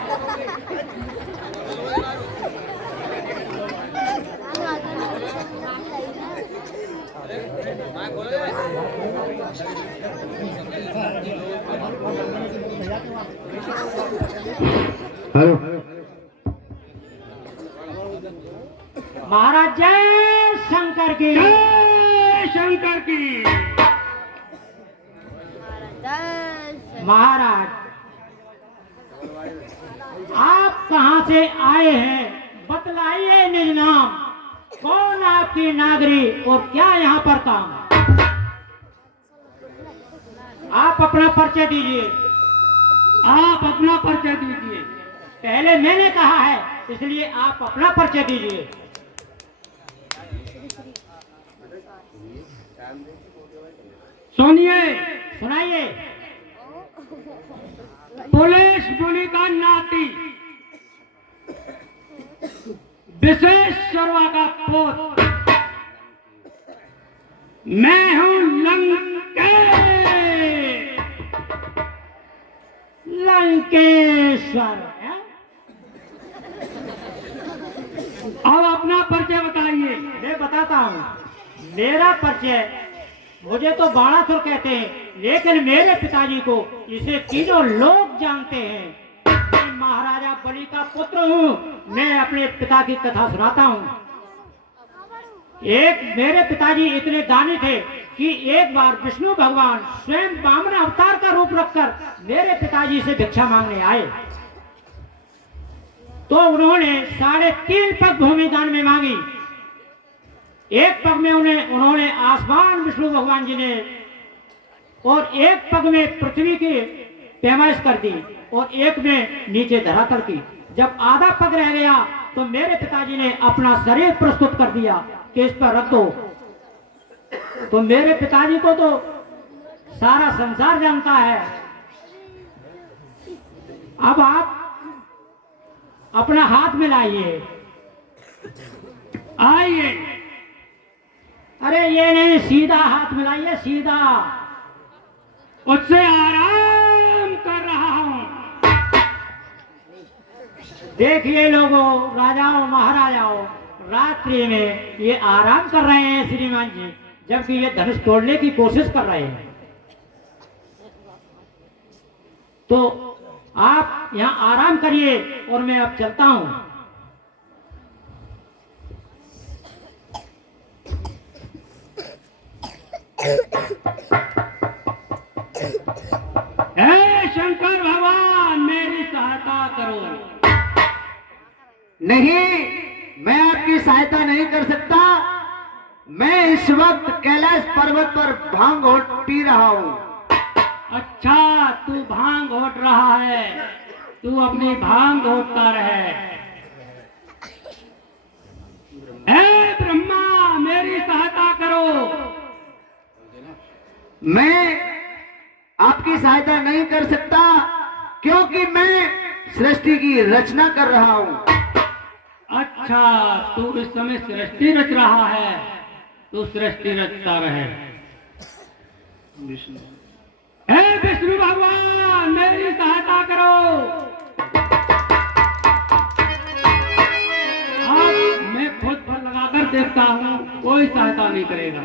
हेलो महाराज जय शंकर की शंकर की महाराज आप कहाँ से आए हैं बतलाइए निज नाम, कौन आपकी नागरी और क्या यहाँ पर काम। आप अपना परिचय दीजिए। आप अपना परिचय दीजिए। पहले मैंने कहा है इसलिए आप अपना परिचय दीजिए। सुनिए, सुनाइए। पुलिस बुली का नाती, विशेष शर्मा का पोत, मैं हूं लंकेश्वर। अब अपना परिचय बताइए। मैं बताता हूँ। मेरा परिचय, मुझे तो बाणासुर कहते हैं, लेकिन मेरे पिताजी को इसे तीनों लोग जानते हैं। मैं महाराजा बलि का पुत्र हूँ। मैं अपने पिता की कथा सुनाता हूँ। एक मेरे पिताजी इतने दानी थे कि एक बार विष्णु भगवान स्वयं वामन अवतार का रूप रखकर मेरे पिताजी से भिक्षा मांगने आए। तो उन्होंने 3.5 पग भूमि दान में मांगी। एक पग में उन्होंने आसमान विष्णु भगवान जी ने, और एक पग में पृथ्वी की पैमाइश कर दी और एक में नीचे धरातल की। जब आधा पग रह गया तो मेरे पिताजी ने अपना शरीर प्रस्तुत कर दिया कि इस पर रख दो। तो मेरे पिताजी को तो सारा संसार जानता है। अब आप अपना हाथ मिलाइए। आइए। अरे ये नहीं, सीधा हाथ मिलाइए, सीधा। उससे आराम कर रहा हूं। देखिए लोगों, राजाओं महाराजाओं, रात्रि में ये आराम कर रहे हैं श्रीमान जी, जबकि ये धनुष तोड़ने की कोशिश कर रहे हैं। तो आप यहाँ आराम करिए और मैं अब चलता हूं। हे शंकर भगवान, मेरी सहायता करो। नहीं, मैं आपकी सहायता नहीं कर सकता। मैं इस वक्त कैलाश पर्वत पर भांग पी रहा हूँ। अच्छा, तू भांग घोट रहा है, तू अपनी भांग घोटता रहे। हे ब्रह्मा, मेरी सहायता करो। मैं आपकी सहायता नहीं कर सकता, क्योंकि मैं सृष्टि की रचना कर रहा हूं। अच्छा, तू इस समय सृष्टि रच रहा है, तू सृष्टि रचता रहे। हे विष्णु भगवान, मेरी सहायता करो। अब मैं खुद फल लगाकर देखता हूँ, कोई सहायता नहीं करेगा।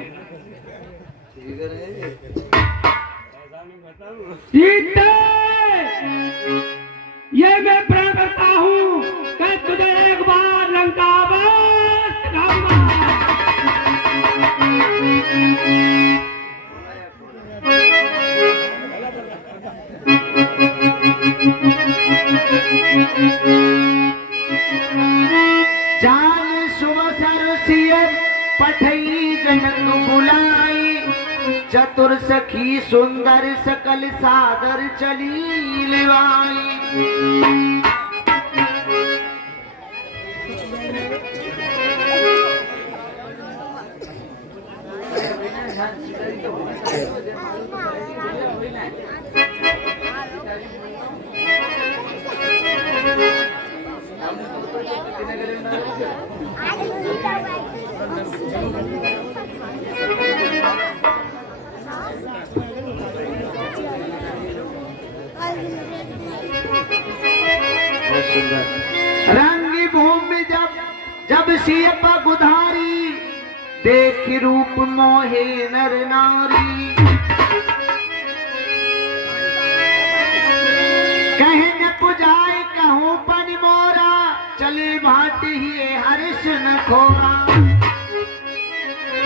सीते, ये मैं प्रण करता हूँ कि तुझे एक बार लंका वास दिखाऊंगा। जान शुभ सरसिय पठई जनक बुलाई, चतुर सखी सुंदर सकल सादर चली लिवाई। रंगी भूमि जब सियप गुधारी, देख रूप मोहे नर नारी। कहने पुजाई कहूँ पन मोरा, चली भाटी ही हर्ष न खोरा।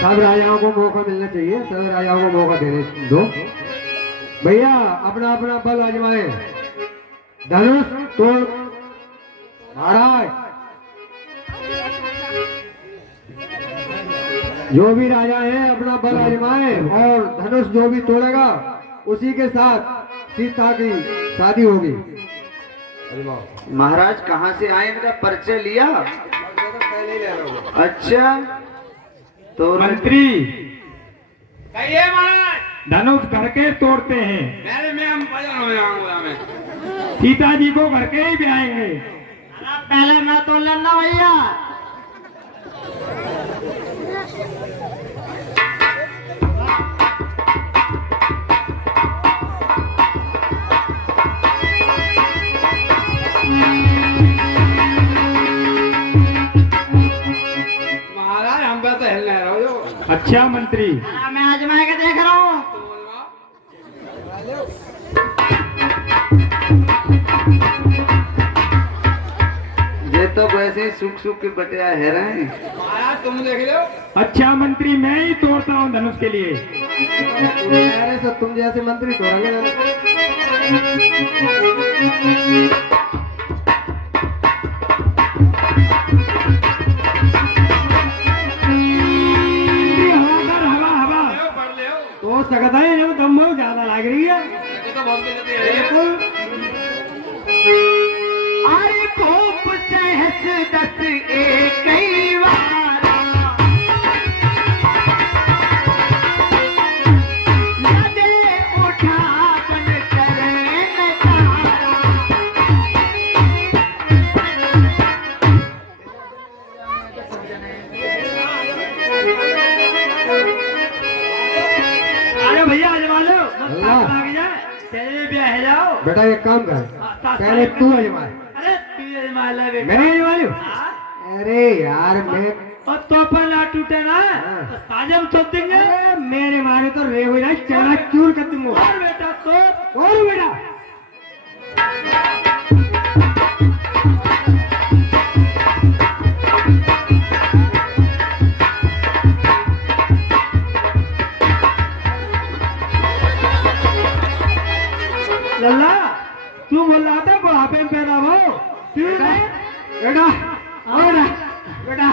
सब राजाओं को मौका मिलना चाहिए, सब राजाओं को मौका देने दो। भैया अपना अपना बल आजमाए। धनुष तोड़ महाराज। जो भी राजा है अपना बल आजमाए, और धनुष जो भी तोड़ेगा उसी के साथ सीता की शादी होगी। महाराज कहाँ से आए, इनका परिचय लिया? अच्छा, तो मंत्री कहिए महाराज। धनुष घर के तोड़ते हैं, मेरे में हम मैं सीता जी को घर के ही ब्याएंगे। पहले मैं तो लेना भैया। महाराज हम पे तो हिलने रहो। अच्छा मंत्री, मैं आजमा के देख रहा हूँ। ये तो वैसे ही सुख सुख के बटिया है रहे। महाराज तुम देख लो। अच्छा मंत्री, मैं ही तोड़ता हूँ धनुष के लिए। अरे सब तुम जैसे मंत्री तोड़ेंगे। हवा तो सकता है, जो दम ज्यादा लग रही है। अरे कोप सहस दस एक कई वारा, नदे उठा बन करे नजारा। अरे भैया आजमा लो, अल्लाह। आगे जाए, चले भी आ जाओ। बेटा एक काम कर, पहले तू आजमा। अरे तू आजमा ले बेटा। मैंने आजमा लूं? हाँ? अरे यार मैं और तो पर ना टूटे ना, हाँ। तो साजम छोड़ देंगे। अरे मेरे मारे तो रे हो जाए, चला चूर कर दूंगा। और बेटा तो और बेटा लल्ला, तू बोल रहा था बुढ़ापे में पैदा हो। बेटा बेटा बेटा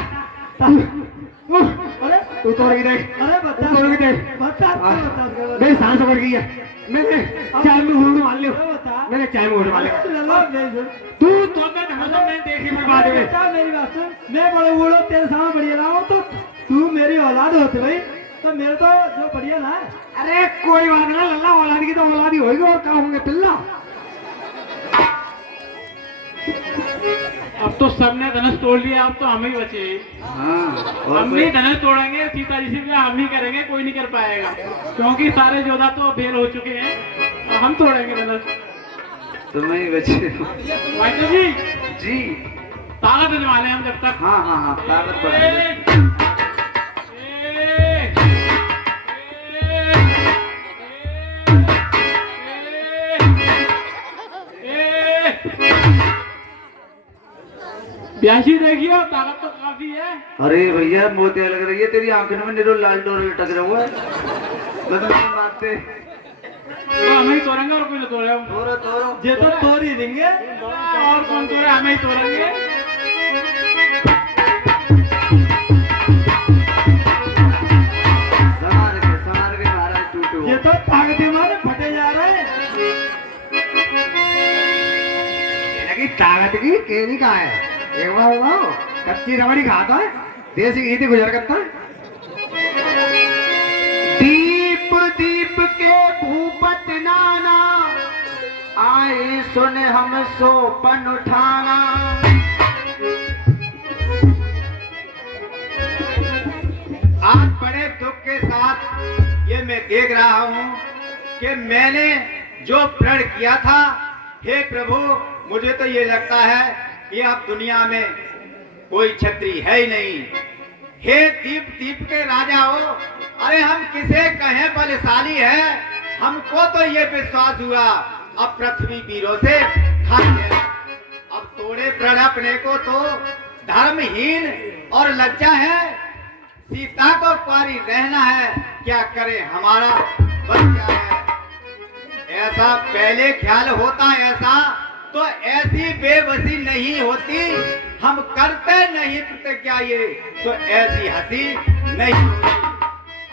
अरे तू तोड़ के देख, अरे बता तू तोड़ के देख। बता मेरी सांस बढ़ गई है, मैंने चाय में घूट मार लियो, बता मैंने चाय में घूट मार लियो। तू तो मैं देखी बर्बाद में। बेटा मेरी बात सुन, मैं बड़े बूढ़ो तेरे सामने बढ़िया रहा हूँ, तो तू मेरी औलाद होती भाई, तो मेरे तो जो बढ़िया ना है। अरे कोई बात ना लल्ला, औलाद की तो औलाद ही होगी, और क्या होंगे पिल्ला। अब तो सबने धनुष तोड़ लिया, अब तो हम ही बचे। हम भी धनुष तोड़ेंगे, सीता जी से भी हम ही करेंगे, कोई नहीं कर पाएगा, क्योंकि सारे योद्धा तो फेल हो चुके हैं। और हम तोड़ेंगे धनुष। तुम्हें ही बचे। भाई जी जी ताकत दिलवा लें हम जब तक। हाँ हाँ हाँ, ताकत बढ़ाएं। एक, ब्यासी देखियो, ताकत तो काफी है। अरे भैया मोतिया लग रही है तेरी आंखों में, निरो लाल डोर लटक रहा हुआ है। मतलब मारते तो हम ही तोड़ेंगे और कोई नहीं तोड़ेगा। तोरो तोरो। ये तो तोड़ ही देंगे। और कौन तोड़े, हम ही तोड़ेंगे। संभाल के महाराज टूटे ये तो ताकत मारे फटे जा रहे हैं। लगी ताकत की केनी कहाँ है? एक बार बताओ, कच्ची रबड़ी खाता है, देसी घी गुजर करता है। दीप दीप के भूपत नाना, आए सुने हम सोपन उठाना। आज बड़े दुख के साथ ये मैं देख रहा हूँ कि मैंने जो प्रण किया था, हे प्रभु, मुझे तो ये लगता है कि अब दुनिया में कोई छत्री है ही नहीं। हे दीप दीप के राजा हो, अरे हम किसे कहें बलशाली है, हमको तो ये विश्वास हुआ अब पृथ्वी वीरों से खाली है। अब तोड़े प्रण अपने को तो धर्महीन और लज्जा है, सीता को कुंवारी रहना है, क्या करे हमारा बस क्या है। ऐसा पहले ख्याल होता, ऐसा तो ऐसी बेबसी नहीं होती, हम करते नहीं प्रतिज्ञा ये तो ऐसी हंसी नहीं होती।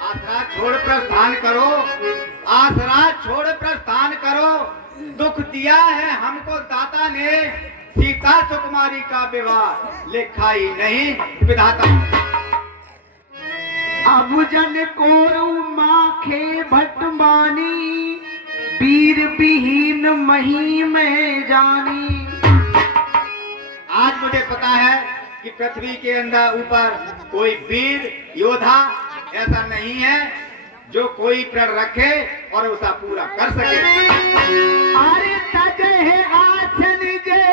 आसरा छोड़ प्रस्थान करो, आसरा छोड़ प्रस्थान करो, दुख दिया है हमको दाता ने, सीता सुकुमारी का विवाह लिखा ही नहीं विधाता। अब जन कोरु माखे भटमानी, वीर विहीन मही में जानी। आज मुझे पता है कि पृथ्वी के अंदर ऊपर कोई वीर योद्धा ऐसा नहीं है जो कोई प्रण रखे और उसे पूरा कर सके। अरे तजह आसन जे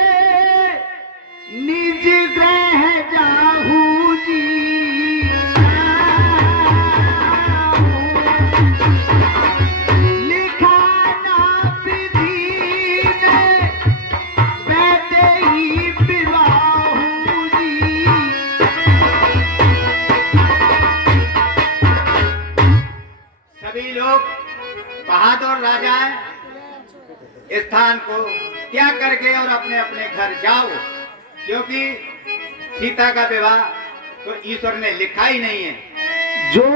निज ग्रह जाहू जी, लिखा ना विधि ने बैठे ही विवाहू जी। सभी लोग बहादुर राजाएं स्थान को त्याग करके और अपने अपने घर जाओ, क्योंकि सीता का विवाह तो ईश्वर ने लिखा ही नहीं है। जो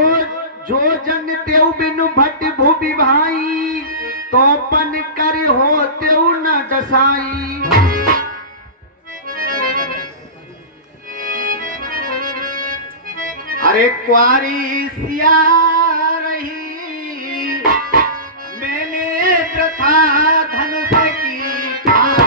जो जन तेऊ बिनु भट भूपि भाई, तो पन कर हो तेऊ न दसाई। अरे कुंवारी सिया रही, मैंने प्रथा धनुष की ठानी।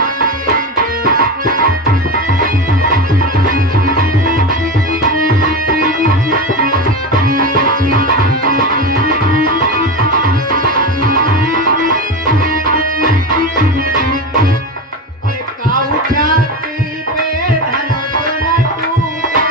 अरे काऊ छाती पे धनुष न टूटे,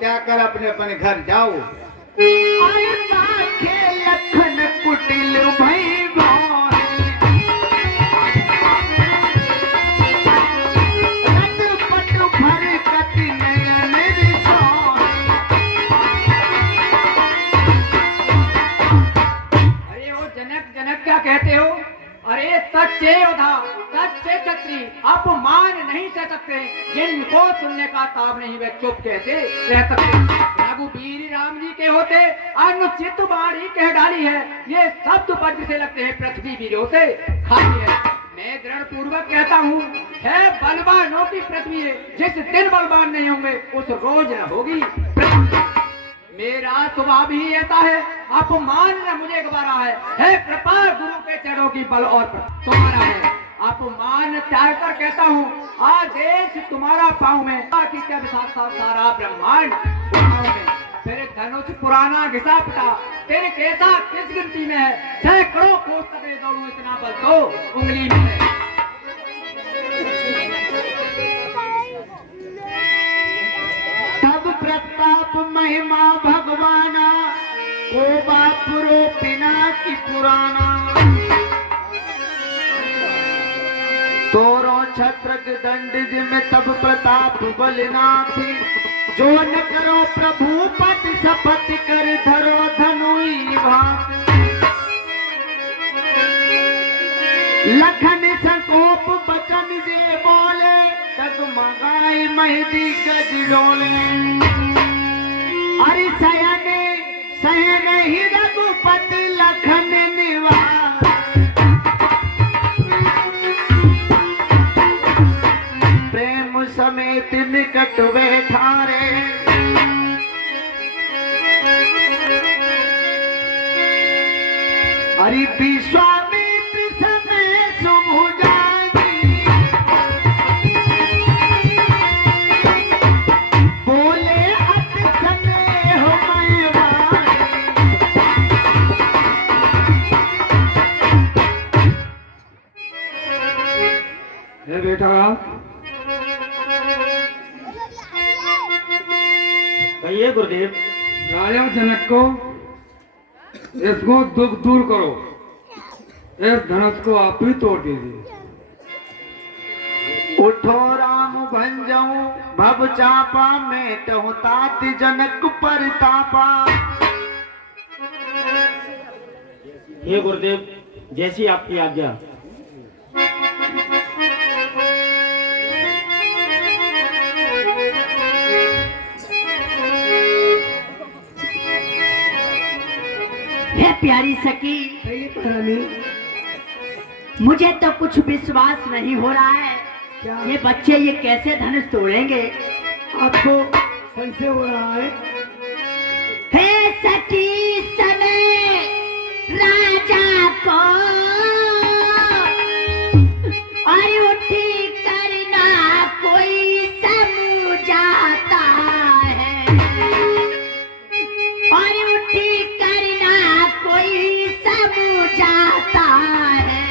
त्याग कर अपने अपने घर जाओ। लखन कुटिल भई क्या कहते हो? अरे सच्चे योद्धा, सच्चे क्षत्रिय अपमान नहीं सह सकते, जिनको सुनने का ताब नहीं वे चुप कैसे रह सकते। रघुवीर राम जी के होते अनुचित बाणी कह डाली है, ये शब्द वज्र से लगते हैं, पृथ्वी वीरों से खाली है। मैं दृढ़ पूर्वक कहता हूँ, है बलवानों की पृथ्वी है, जिस दिन बलवान नहीं होंगे उस रोज न होगी पृथ्वी। मेरा स्वभाव ही ऐसा है, अपमान न मुझे गवारा है कृपा गुरु के चरणों की बल और तुम्हारा है। अपमान चाह कर कहता हूँ, आदेश तुम्हारा पाऊं मैं, कि क्या साक्षात सारा ब्रह्मांड में। तेरे धनुष पुराना घिसा पिटा, तेरे कैसा किस गिनती में है, सैकड़ों कोस तक दौड़ू इतना बल तो उंगली में है। प्रताप महिमा भगवाना, को बापुरो बिना की पुराना। तोरो छत्र दंड जिम तब प्रताप बलना थी, जो न करो प्रभु पद शपथ कर धरो धनुई भाग। लखन संकोप बचन जे बोले, डगमगाई मेहदी गज डोले। अरे सहन ही रघुपति लखन निवास, प्रेम समेत निकट बैठारे। अरे विश्वामित्र समय सुभुजा, बेटा कहिए गुरुदेव। राजा जनक को इसको दुख दूर करो, इस धनुष को आप ही तोड़ दीजिए। उठो राम भंजऊ भव चापा, में तो तात जनक परतापा। हे गुरुदेव, जैसी आपकी आज्ञा। हे प्यारी सखी, मुझे तो कुछ विश्वास नहीं हो रहा है, ये बच्चे ये कैसे धनुष तोड़ेंगे? आपको संशय हो रहा है? हे सखी समय राजा को और उठी करना कोई समझाता है, और उठी करना कोई समझाता है।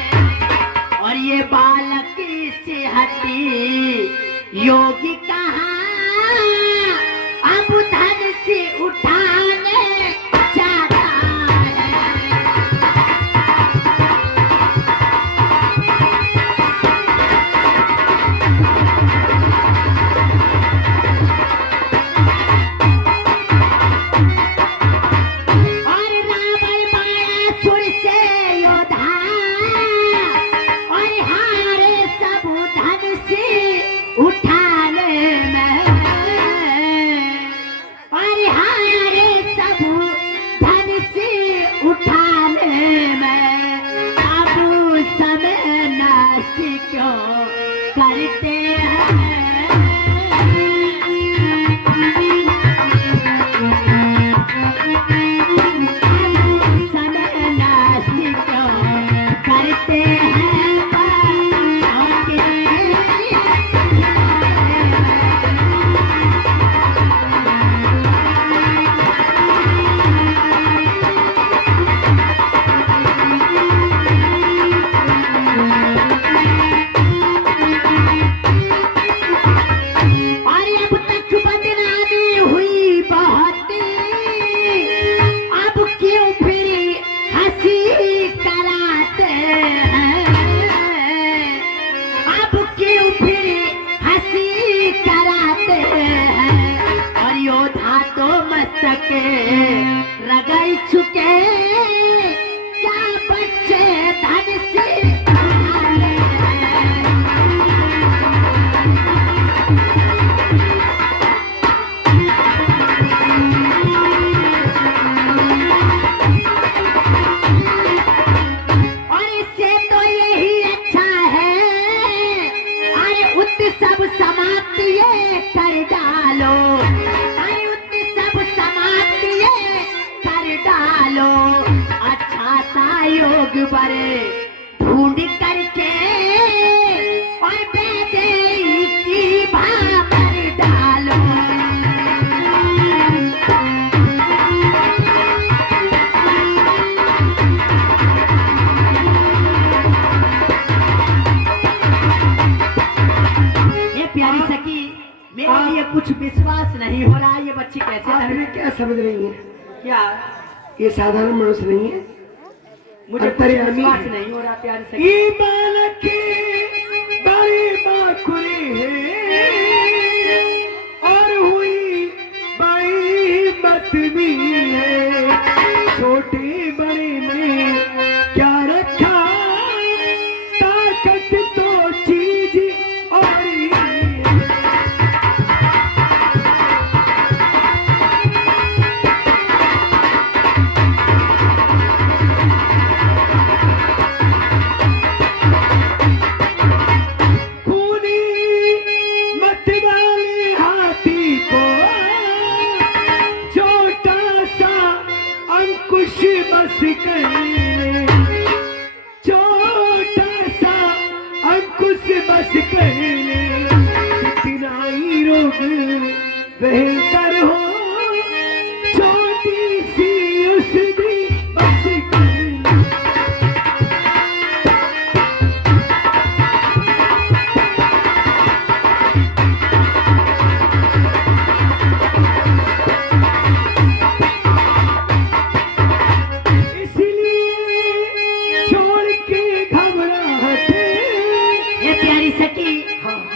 और ये बालक से हटी योगी कहाँ अब धन से उठाने जाता है। और रावण बाणासुर से योद्धा, और हारे सब धन से उठाने के रगड़ चुके क्या बच्चे धन से आले हैं। और इससे तो यही अच्छा है, अरे उत्सव समाप्त ये कर डालो, अरे उत्सव समाप्त ये कर डालो, अच्छा सा योग बरे ढूंढ करके और बेदई की भापर डालो। ये प्यारी सखी, मेरे लिए कुछ विश्वास नहीं हो रहा, ये बच्ची कैसे आप धन- ये क्या समझ रही है? क्या ये साधारण मनुष्य नहीं है, मुझे कुछ अंतर्यामी विश्वास है। नहीं हो रहा प्यारी सखी। ईमान की बड़ी बाखुरी है और हुई बड़ी मतमी है, छोटी बड़ी ने क्या रखा, ताकत तो चीज और ही है। खूनी मत वाले हाथी को छोटा सा अंकुश बस कहने, छोटा सा अंकुश बस कहने, कितना ही रोग बेहतर हो, छोटी सी उसकी बस कहने। इसलिए छोड़ के घबराहट, ये प्यारी सखी,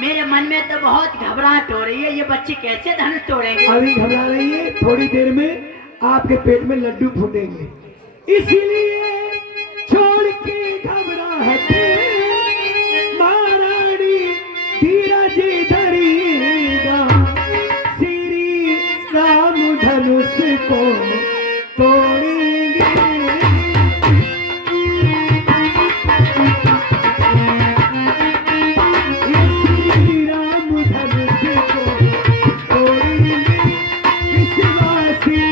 मेरे मन में तो बहुत घबराहट हो रही है, ये बच्ची कैसे धनुष तोड़ेंगे। अभी घबरा रही है, थोड़ी देर में आपके पेट में लड्डू फूटेंगे, इसीलिए छोड़ के घबराहट, महारानी धीरज धरिएगा, श्री राम धनुष को तोड़ेंगे। ये श्री राम धनुष को तोड़ेंगे, विश्वासी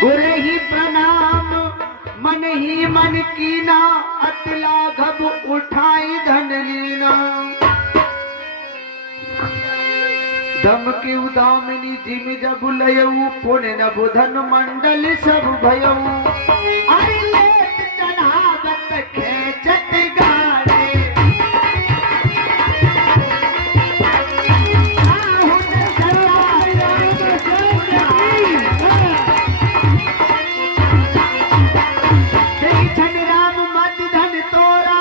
गुरे ही प्रणाम मन ही मन कीना, अतला घब उठाई धन लीना, दम की उदामिनी जिम जब लयऊ, पुण्य नभ धन मंडल सब भयऊ, अरे लेत चढ़ावत खेचत गाड़े, आहुन छन राम मद धन तोरा,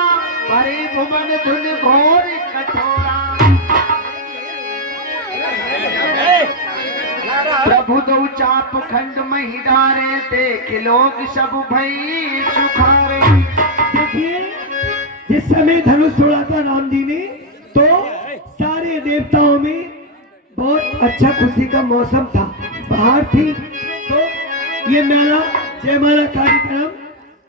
परे भुवन धुन घोर कठोरा, प्रभु दो चाप खंड मही डारे, देख लोग सब भई सुखारे। देखिए, जिस समय धनुष तोड़ा था राम जी ने, तो सारे देवताओं में बहुत अच्छा खुशी का मौसम था, बाहर थी, तो ये मेला जयमाला कार्यक्रम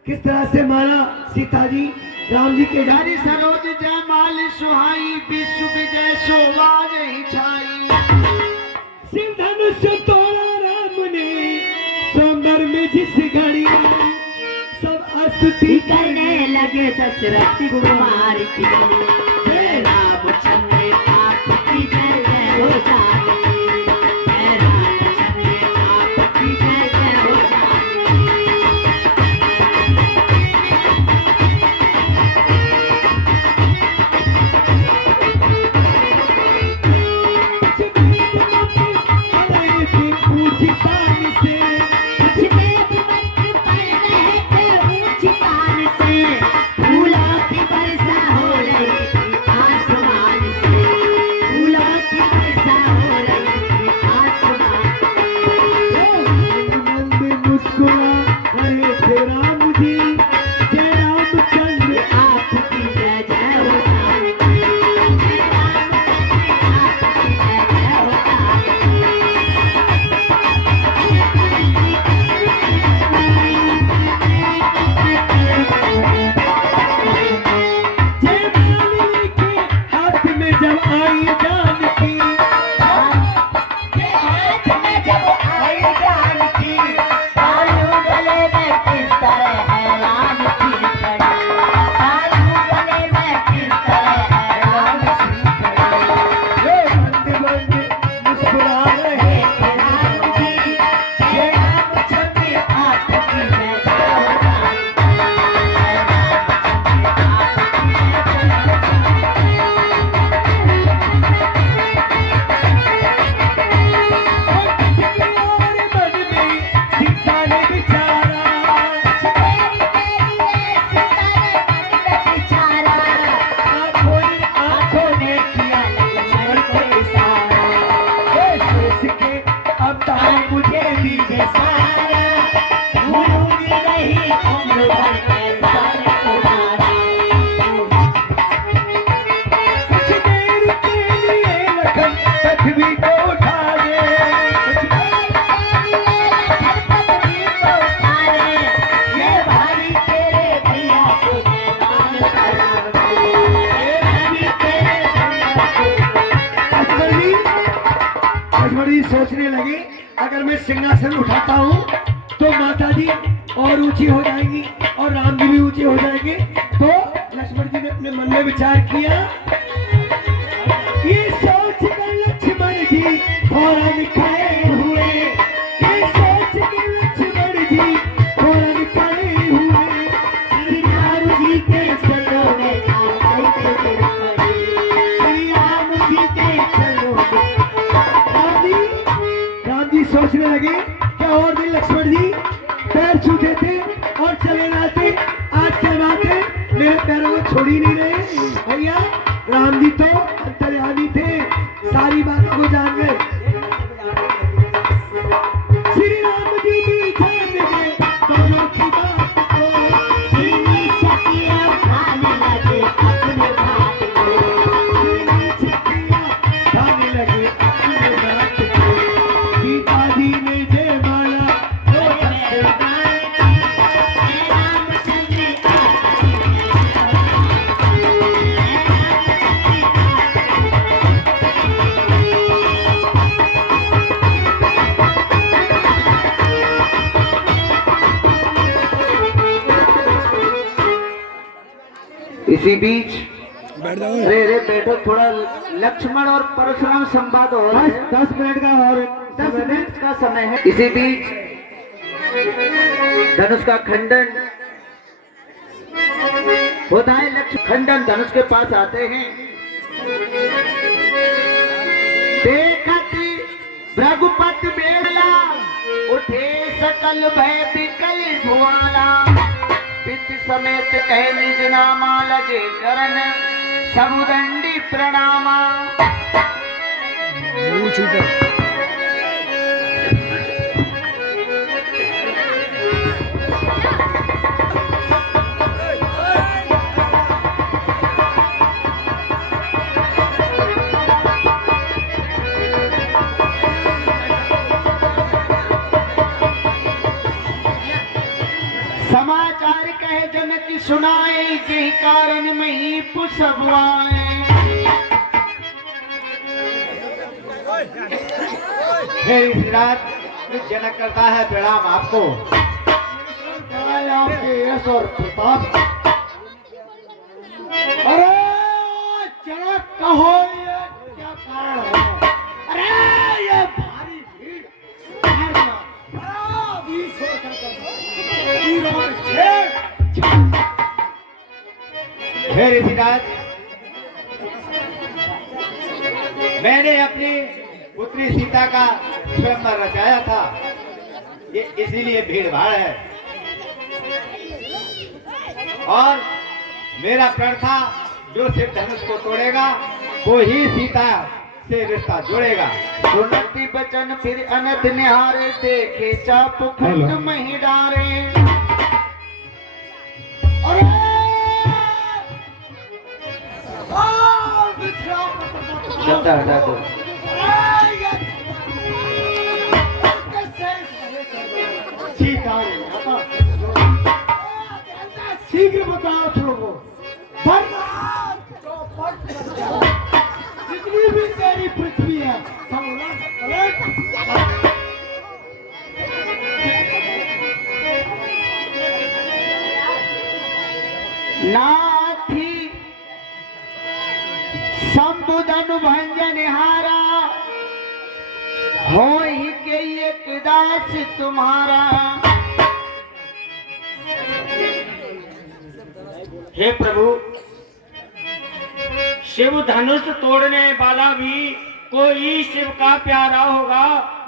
किस तरह से माला सीता जी राम जी के डारी सरोज जयमाल सुहाई, विश्व विजय शोभा नहीं छाई, शिव धनुष तोड़ा राम ने सौंदर्य में जिस घड़ी, सब स्तुति करने लगे दशरथ कुमार की, जय रामचंद्र आपकी जय जय हो जाए, जय रामचंद्र आपकी जय जय हो जाए। ऊंची तान से कुछ देव मंत्र पर रहते ऊंची तान से फूलों की वर्षा हो रही थी आसमान से फूलों की वर्षा हो रही थी आसमान मंद मुस्कुरा रहे थे राम जी जय रामचंद्र आपकी जय जय हो राम की जय रामचंद्र आपकी जय जय हो राम जय मालिनी के हाथ में जब आई जानकी के हाथ में जब आई जानकी तालू गले में किस तरह है राम की कड़ी तालू गले में किस तरह है राम की कड़ी मंद मुस्कुरा रहे हे राम जी जय रामचंद्र आपकी जय जय हो राम जय रामचंद्र आपकी जय जय हो और मन में सीता ने विचारा तेरी तेरी सितारे मन में बिचारा आंखों ने आंखों ने किया लक्ष्मण को इशारा सोच के अब तार मुझे भी ये सारा भूलूंगी नहीं उम्र भर के सारे तुम्हारा कुछ देर के लिए लखन पृथ्वी को उठा दे ये भाई तेरे भैया को मैदान करा ये भाई तेरे भैया को अजमली अजमली सोचने लगे अगर मैं सिंहासन उठाता हूँ तो माता जी और ऊंची हो जाएंगी और राम जी भी ऊंचे हो जाएंगे तो लक्ष्मण जी ने अपने मन में विचार किया ये सोच कर लक्ष्मण जी फौरन खड़े हुए ये सोच कर लक्ष्मण जी फौरन खड़े हुए श्री राम जी के चरणों में जाकर के पड़ी श्री राम जी के चरणों में राम जी सोचने लगे कि और भी लक्ष्मण जी पैर छूटे थे और चले जाते आज के बातें मेरे पैरों को छोड़ ही नहीं रहे भैया राम जी तो अंतर्यामी थे सारी बातों को जान गए श्री राम जी भी जान गए दोनों की बात को सीनी चकिया खाने लगे अपने भात को खाने लगे अपने बात को सीता जी ने जय माला जय रामचंद्र आपकी इसी बीच अरे अरे बैठो थोड़ा लक्ष्मण और परशुराम संवाद हो रहा है 10 मिनट का और 10 मिनट का समय है इसी बीच धनुष का खंडन होता है लक्ष्मण खंडन धनुष के पास आते हैं देखती भृगुपति बेला उठे सकल भय विकल भुआला पित समेत कह निज नामा लगे करन सबुदंडी प्रणामा समाचार कहे जनक सुनाए जे कारण में ही पुसवाए इस रात जनक करता है प्रणाम आपको आपके यश और प्रताप अरे जनक कहो ये क्या कारण है अरे ये भारी भीड़ बड़ा बीस फिर इसी रात मैंने अपनी पुत्री सीता का स्वयंवर रचाया था, ये इसीलिए भीड़ भाड़ है। और मेरा प्रण था जो शिव धनुष को तोड़ेगा वो ही सीता से रिश्ता जोड़ेगा। सुनती बचन फिर अनथ निहारे, देखे चाप खंड मही डारे। शब्द हटा दो। शीघ्र बताओ लोगों, जितनी भी तेरी पृथ्वी है नाथी संबुधन भंजन हारा, हो ही के एक दास तुम्हारा। हे प्रभु, शिव धनुष तोड़ने वाला भी कोई शिव का प्यारा होगा।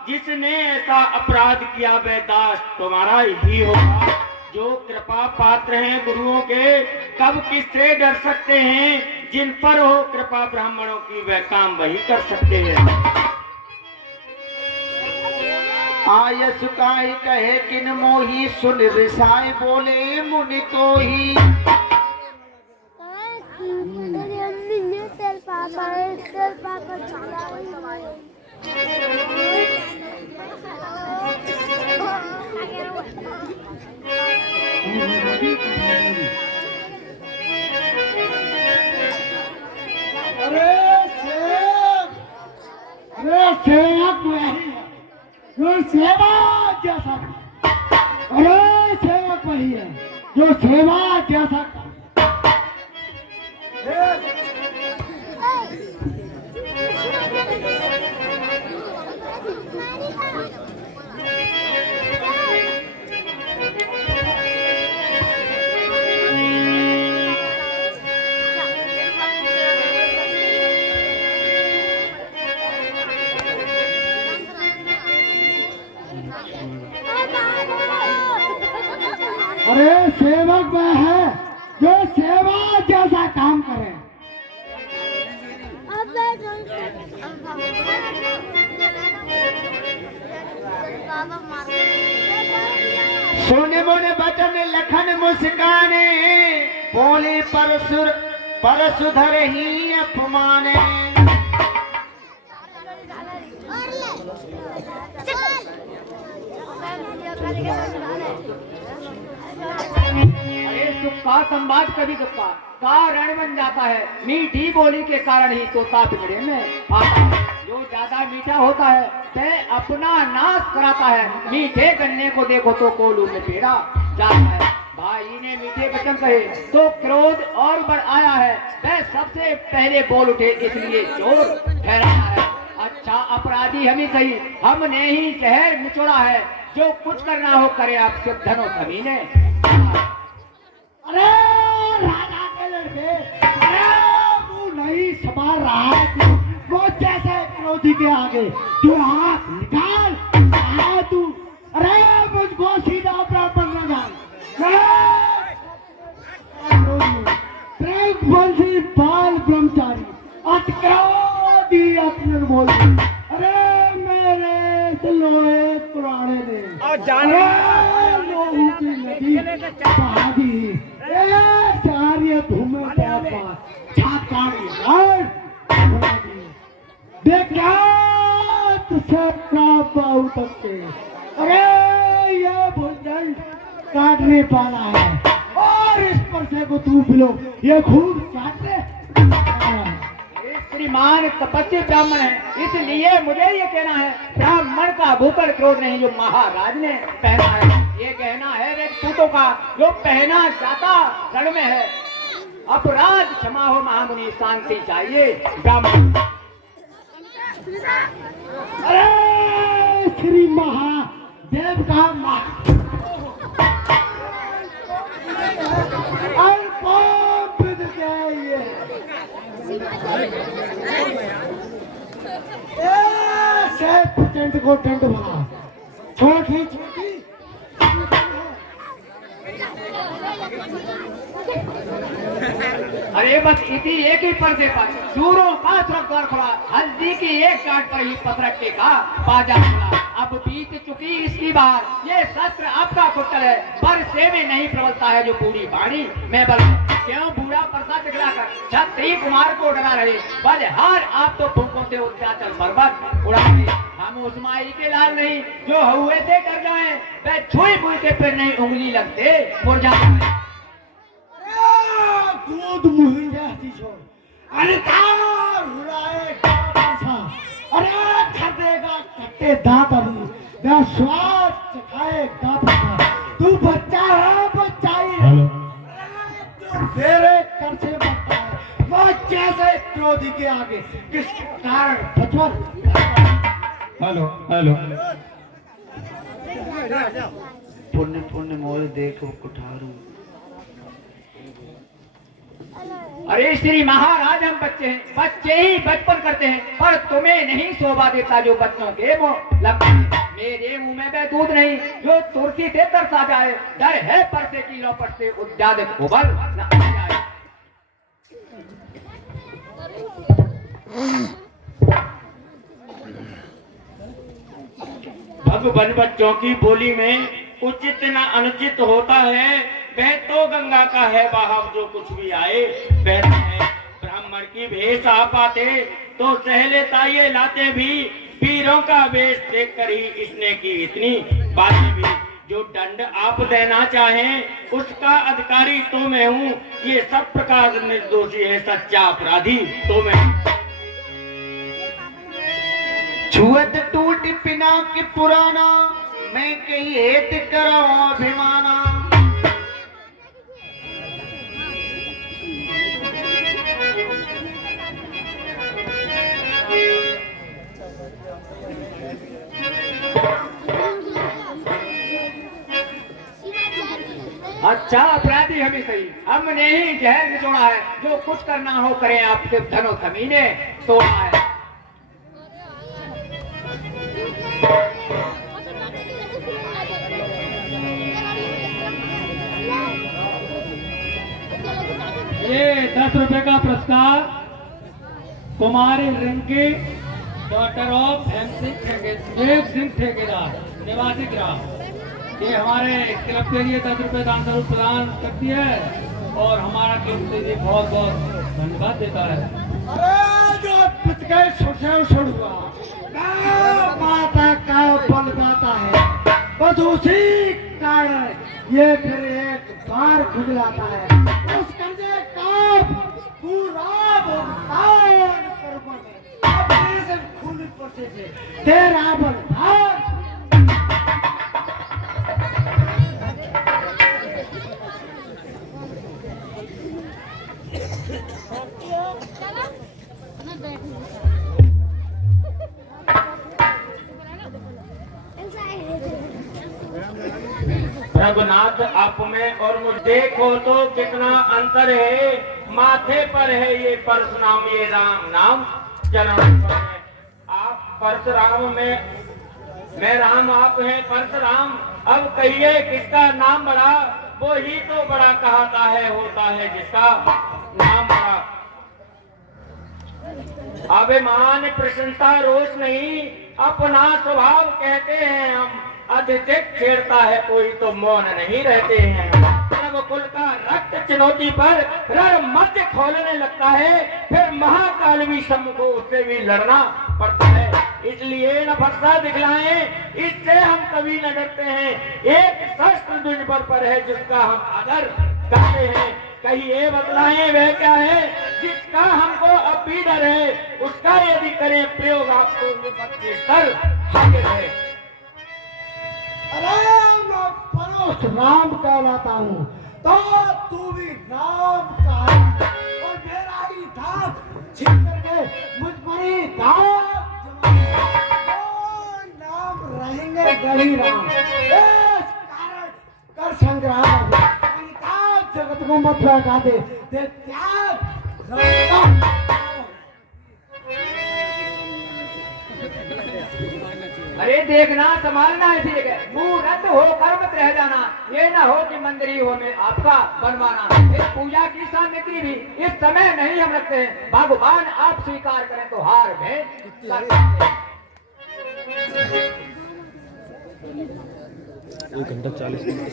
जिसने ऐसा अपराध किया वह दास तुम्हारा ही होगा। जो कृपा पात्र हैं गुरुओं के, कब किससे डर सकते हैं। जिन पर हो कृपा ब्राह्मणों की वह काम वही कर सकते हैं। आयस काहि कहे किन मोही, सुन रिसाए बोले मुनि को ही। अरे सेवक वही है जो सेवा जैसा, अरे सेवक वही है जो सेवा जैसा। अरे सेवक वह है जो सेवा जैसा काम करे। सोने मोने बचन लखन मुस्काने, बोले परसुधर ही अपमाने। अरे सुख का संवाद कभी दुखा कारण बन जाता है। मीठी बोली के कारण ही तोता पिंजरे में आता है। जो ज्यादा मीठा होता है वह अपना नाश कराता है। मीठे गन्ने को देखो तो कोलू में पेड़ा जाता है। भाई ने मीठे वचन कहे तो क्रोध और बढ़ आया है। वह सबसे पहले बोल उठे इसलिए चोर ठहराया है। अच्छा अपराधी हम ही सही, हमने ही शहर निचोड़ा है। जो कुछ करना हो करे आप सिर्फ धनो सभी ने। अरे राजा के लड़के, अरे तू नहीं संभाल रहा है तू। वो जैसे क्रोधी के आगे तू हाथ निकाल है तू। अरे मुझको सीधा ब्राह्मण न जान। वंशी बाल ब्रह्मचारी अतिक्रोधी अपने बोल। अरे मेरे लोहे पुराने ने लोगों की नदी बहा दी। सारे धूमे देखा तुझसे सकते। अरे ये भूलदंड काटने वाला है और इस पर से को तू बिलो ये खूब काटने। श्रीमान तपस्वी ब्राह्मण है इसलिए मुझे ये कहना है ब्राह्मण का भूकर क्रोध नहीं जो महाराज ने पहना है। ये कहना है राजपूतों का जो पहना जाता रण में है। अपराध क्षमा हो महामुनि शांति चाहिए ब्राह्मण। अरे श्री महादेव का से प्रचंड को टंड बना, छोटी छोटी अरे बस इसी एक ही पर्दे पर सूरों का सुरद्वार खुला, हल्दी की एक काट पर ही पथरट्टे का बाजार खुला। अब बीत चुकी इसकी बार, ये शस्त्र आपका कुटल है, पर से में नहीं प्रबलता है जो बूढ़ी बाणी मैं बल। क्यों बूढ़ा परसा दिखलाकर छत्री कुमार को डरा रहे, बलहार आप तो फूकों से उत्याचल पर्वत उड़ा दे। हम उस माई के लाल नहीं जो हुए थे कर जाए, वह छुई बुई के फिर नहीं उंगली लगते मुरझा। दूध मुही रहती छोड़, अरे तार हुराए गाता, अरे खदेगा कट्टे दांत अभी, वह स्वाद चखाए गाता। तू बच्चा है, बच्चा ही है, तू तेरे कर से बनता है, बच्चे से क्रोधी के आगे किसके कारण बचवर। हेलो हेलो पुण्य पुण्य मोह देख कुठारू। अरे श्री महाराज हम बच्चे हैं, बच्चे ही बचपन करते हैं, पर तुम्हें नहीं शोभा देता जो बच्चों के मुंह लगते हैं। मेरे मुंह में वह दूध नहीं जो तुलसी से तरसा जाए, डर है परसे की लौपट से उद्यादित उबल न आ जाए। भगवान बच्चों की बोली में उचित न अनुचित होता है, वह तो गंगा का है बहाव, जो कुछ भी आए बहता है। ब्राह्मण की भेष आ पाते तो सह लेता, ये लाते भी वीरों का वेश देख कर ही इसने की इतनी बातें भी। जो दंड आप देना चाहें उसका अधिकारी तो मैं हूँ, ये सब प्रकार निर्दोषी है, सच्चा अपराधी तो मैं हूँ। छुअत टूट पिना के पुराना, मैं कही हेत करो अभिमाना। अच्छा अपराधी हमें सही, हमने ही जहर निचोड़ा है, जो कुछ करना हो करें आप, सिर्फ धनो कमीने तोड़ा है। ये 10 रुपए का पुरस्कार कुमारी रिंकी डॉक्टर ऑफ देव सिंह ठेकेदार निवासी ग्राम, ये हमारे क्लब के लिए 10 रुपए दान स्वरूप प्रदान करती है और हमारा क्लब से बहुत बहुत धन्यवाद देता है। अरे जो पिट गए छोड़ुआ माता का बल जाता है, बस उसी कारण ये फिर एक बार खुद जाता है। उस कर्जे का पूरा भुगतान करवा दे, अपने से खुद पसे से तेरा बलिदान। रघुनाथ आप में और मुझ देखो तो कितना अंतर है, माथे पर है ये परशुराम, ये राम नाम चरणों पर है। आप परशुराम में, मैं राम आप हैं परशुराम, अब कहिए किसका नाम बड़ा, वो ही तो बड़ा कहता है, होता है जिसका नाम बड़ा। अभिमान प्रशंसा रोष नहीं, अपना स्वभाव कहते हैं हम, अधिक छेड़ता है कोई तो मौन नहीं रहते हैं। कुल का रक्त चुनौती पर रण मध्य खोलने लगता है, फिर महाकाल भी सम्मुख उससे भी लड़ना पड़ता है। इसलिए न भरोसा दिखलाएं, इससे हम कभी न डरते हैं। एक शस्त्र दुश्मन पर है जिसका हम आदर करते हैं, कहिए बतलाएं वह क्या है जिसका हमको अब भी डर है, उसका यदि करें प्रयोग आपको विपत्ति के स्तर हाजिर है। अरे मैं परोस राम कहलाता हूँ, तो तू भी राम का है, और मेरा ही धाम छीन करके मुझ पर ही धाम नाम रहेंगे गही राम। इस कारण कर संग्राम, जगत को मत लगा दे त्याग राम का। अरे देखना संभालना है, ठीक है, मुंह रद्द होकर मत रह जाना। ये ना हो कि मंदिरी हो में आपका बनवाना। इस पूजा की सामग्री भी इस समय नहीं हम रखते हैं, भगवान आप स्वीकार करें तो हार में लग सकते हैं। 1 घंटा 40 मिनट।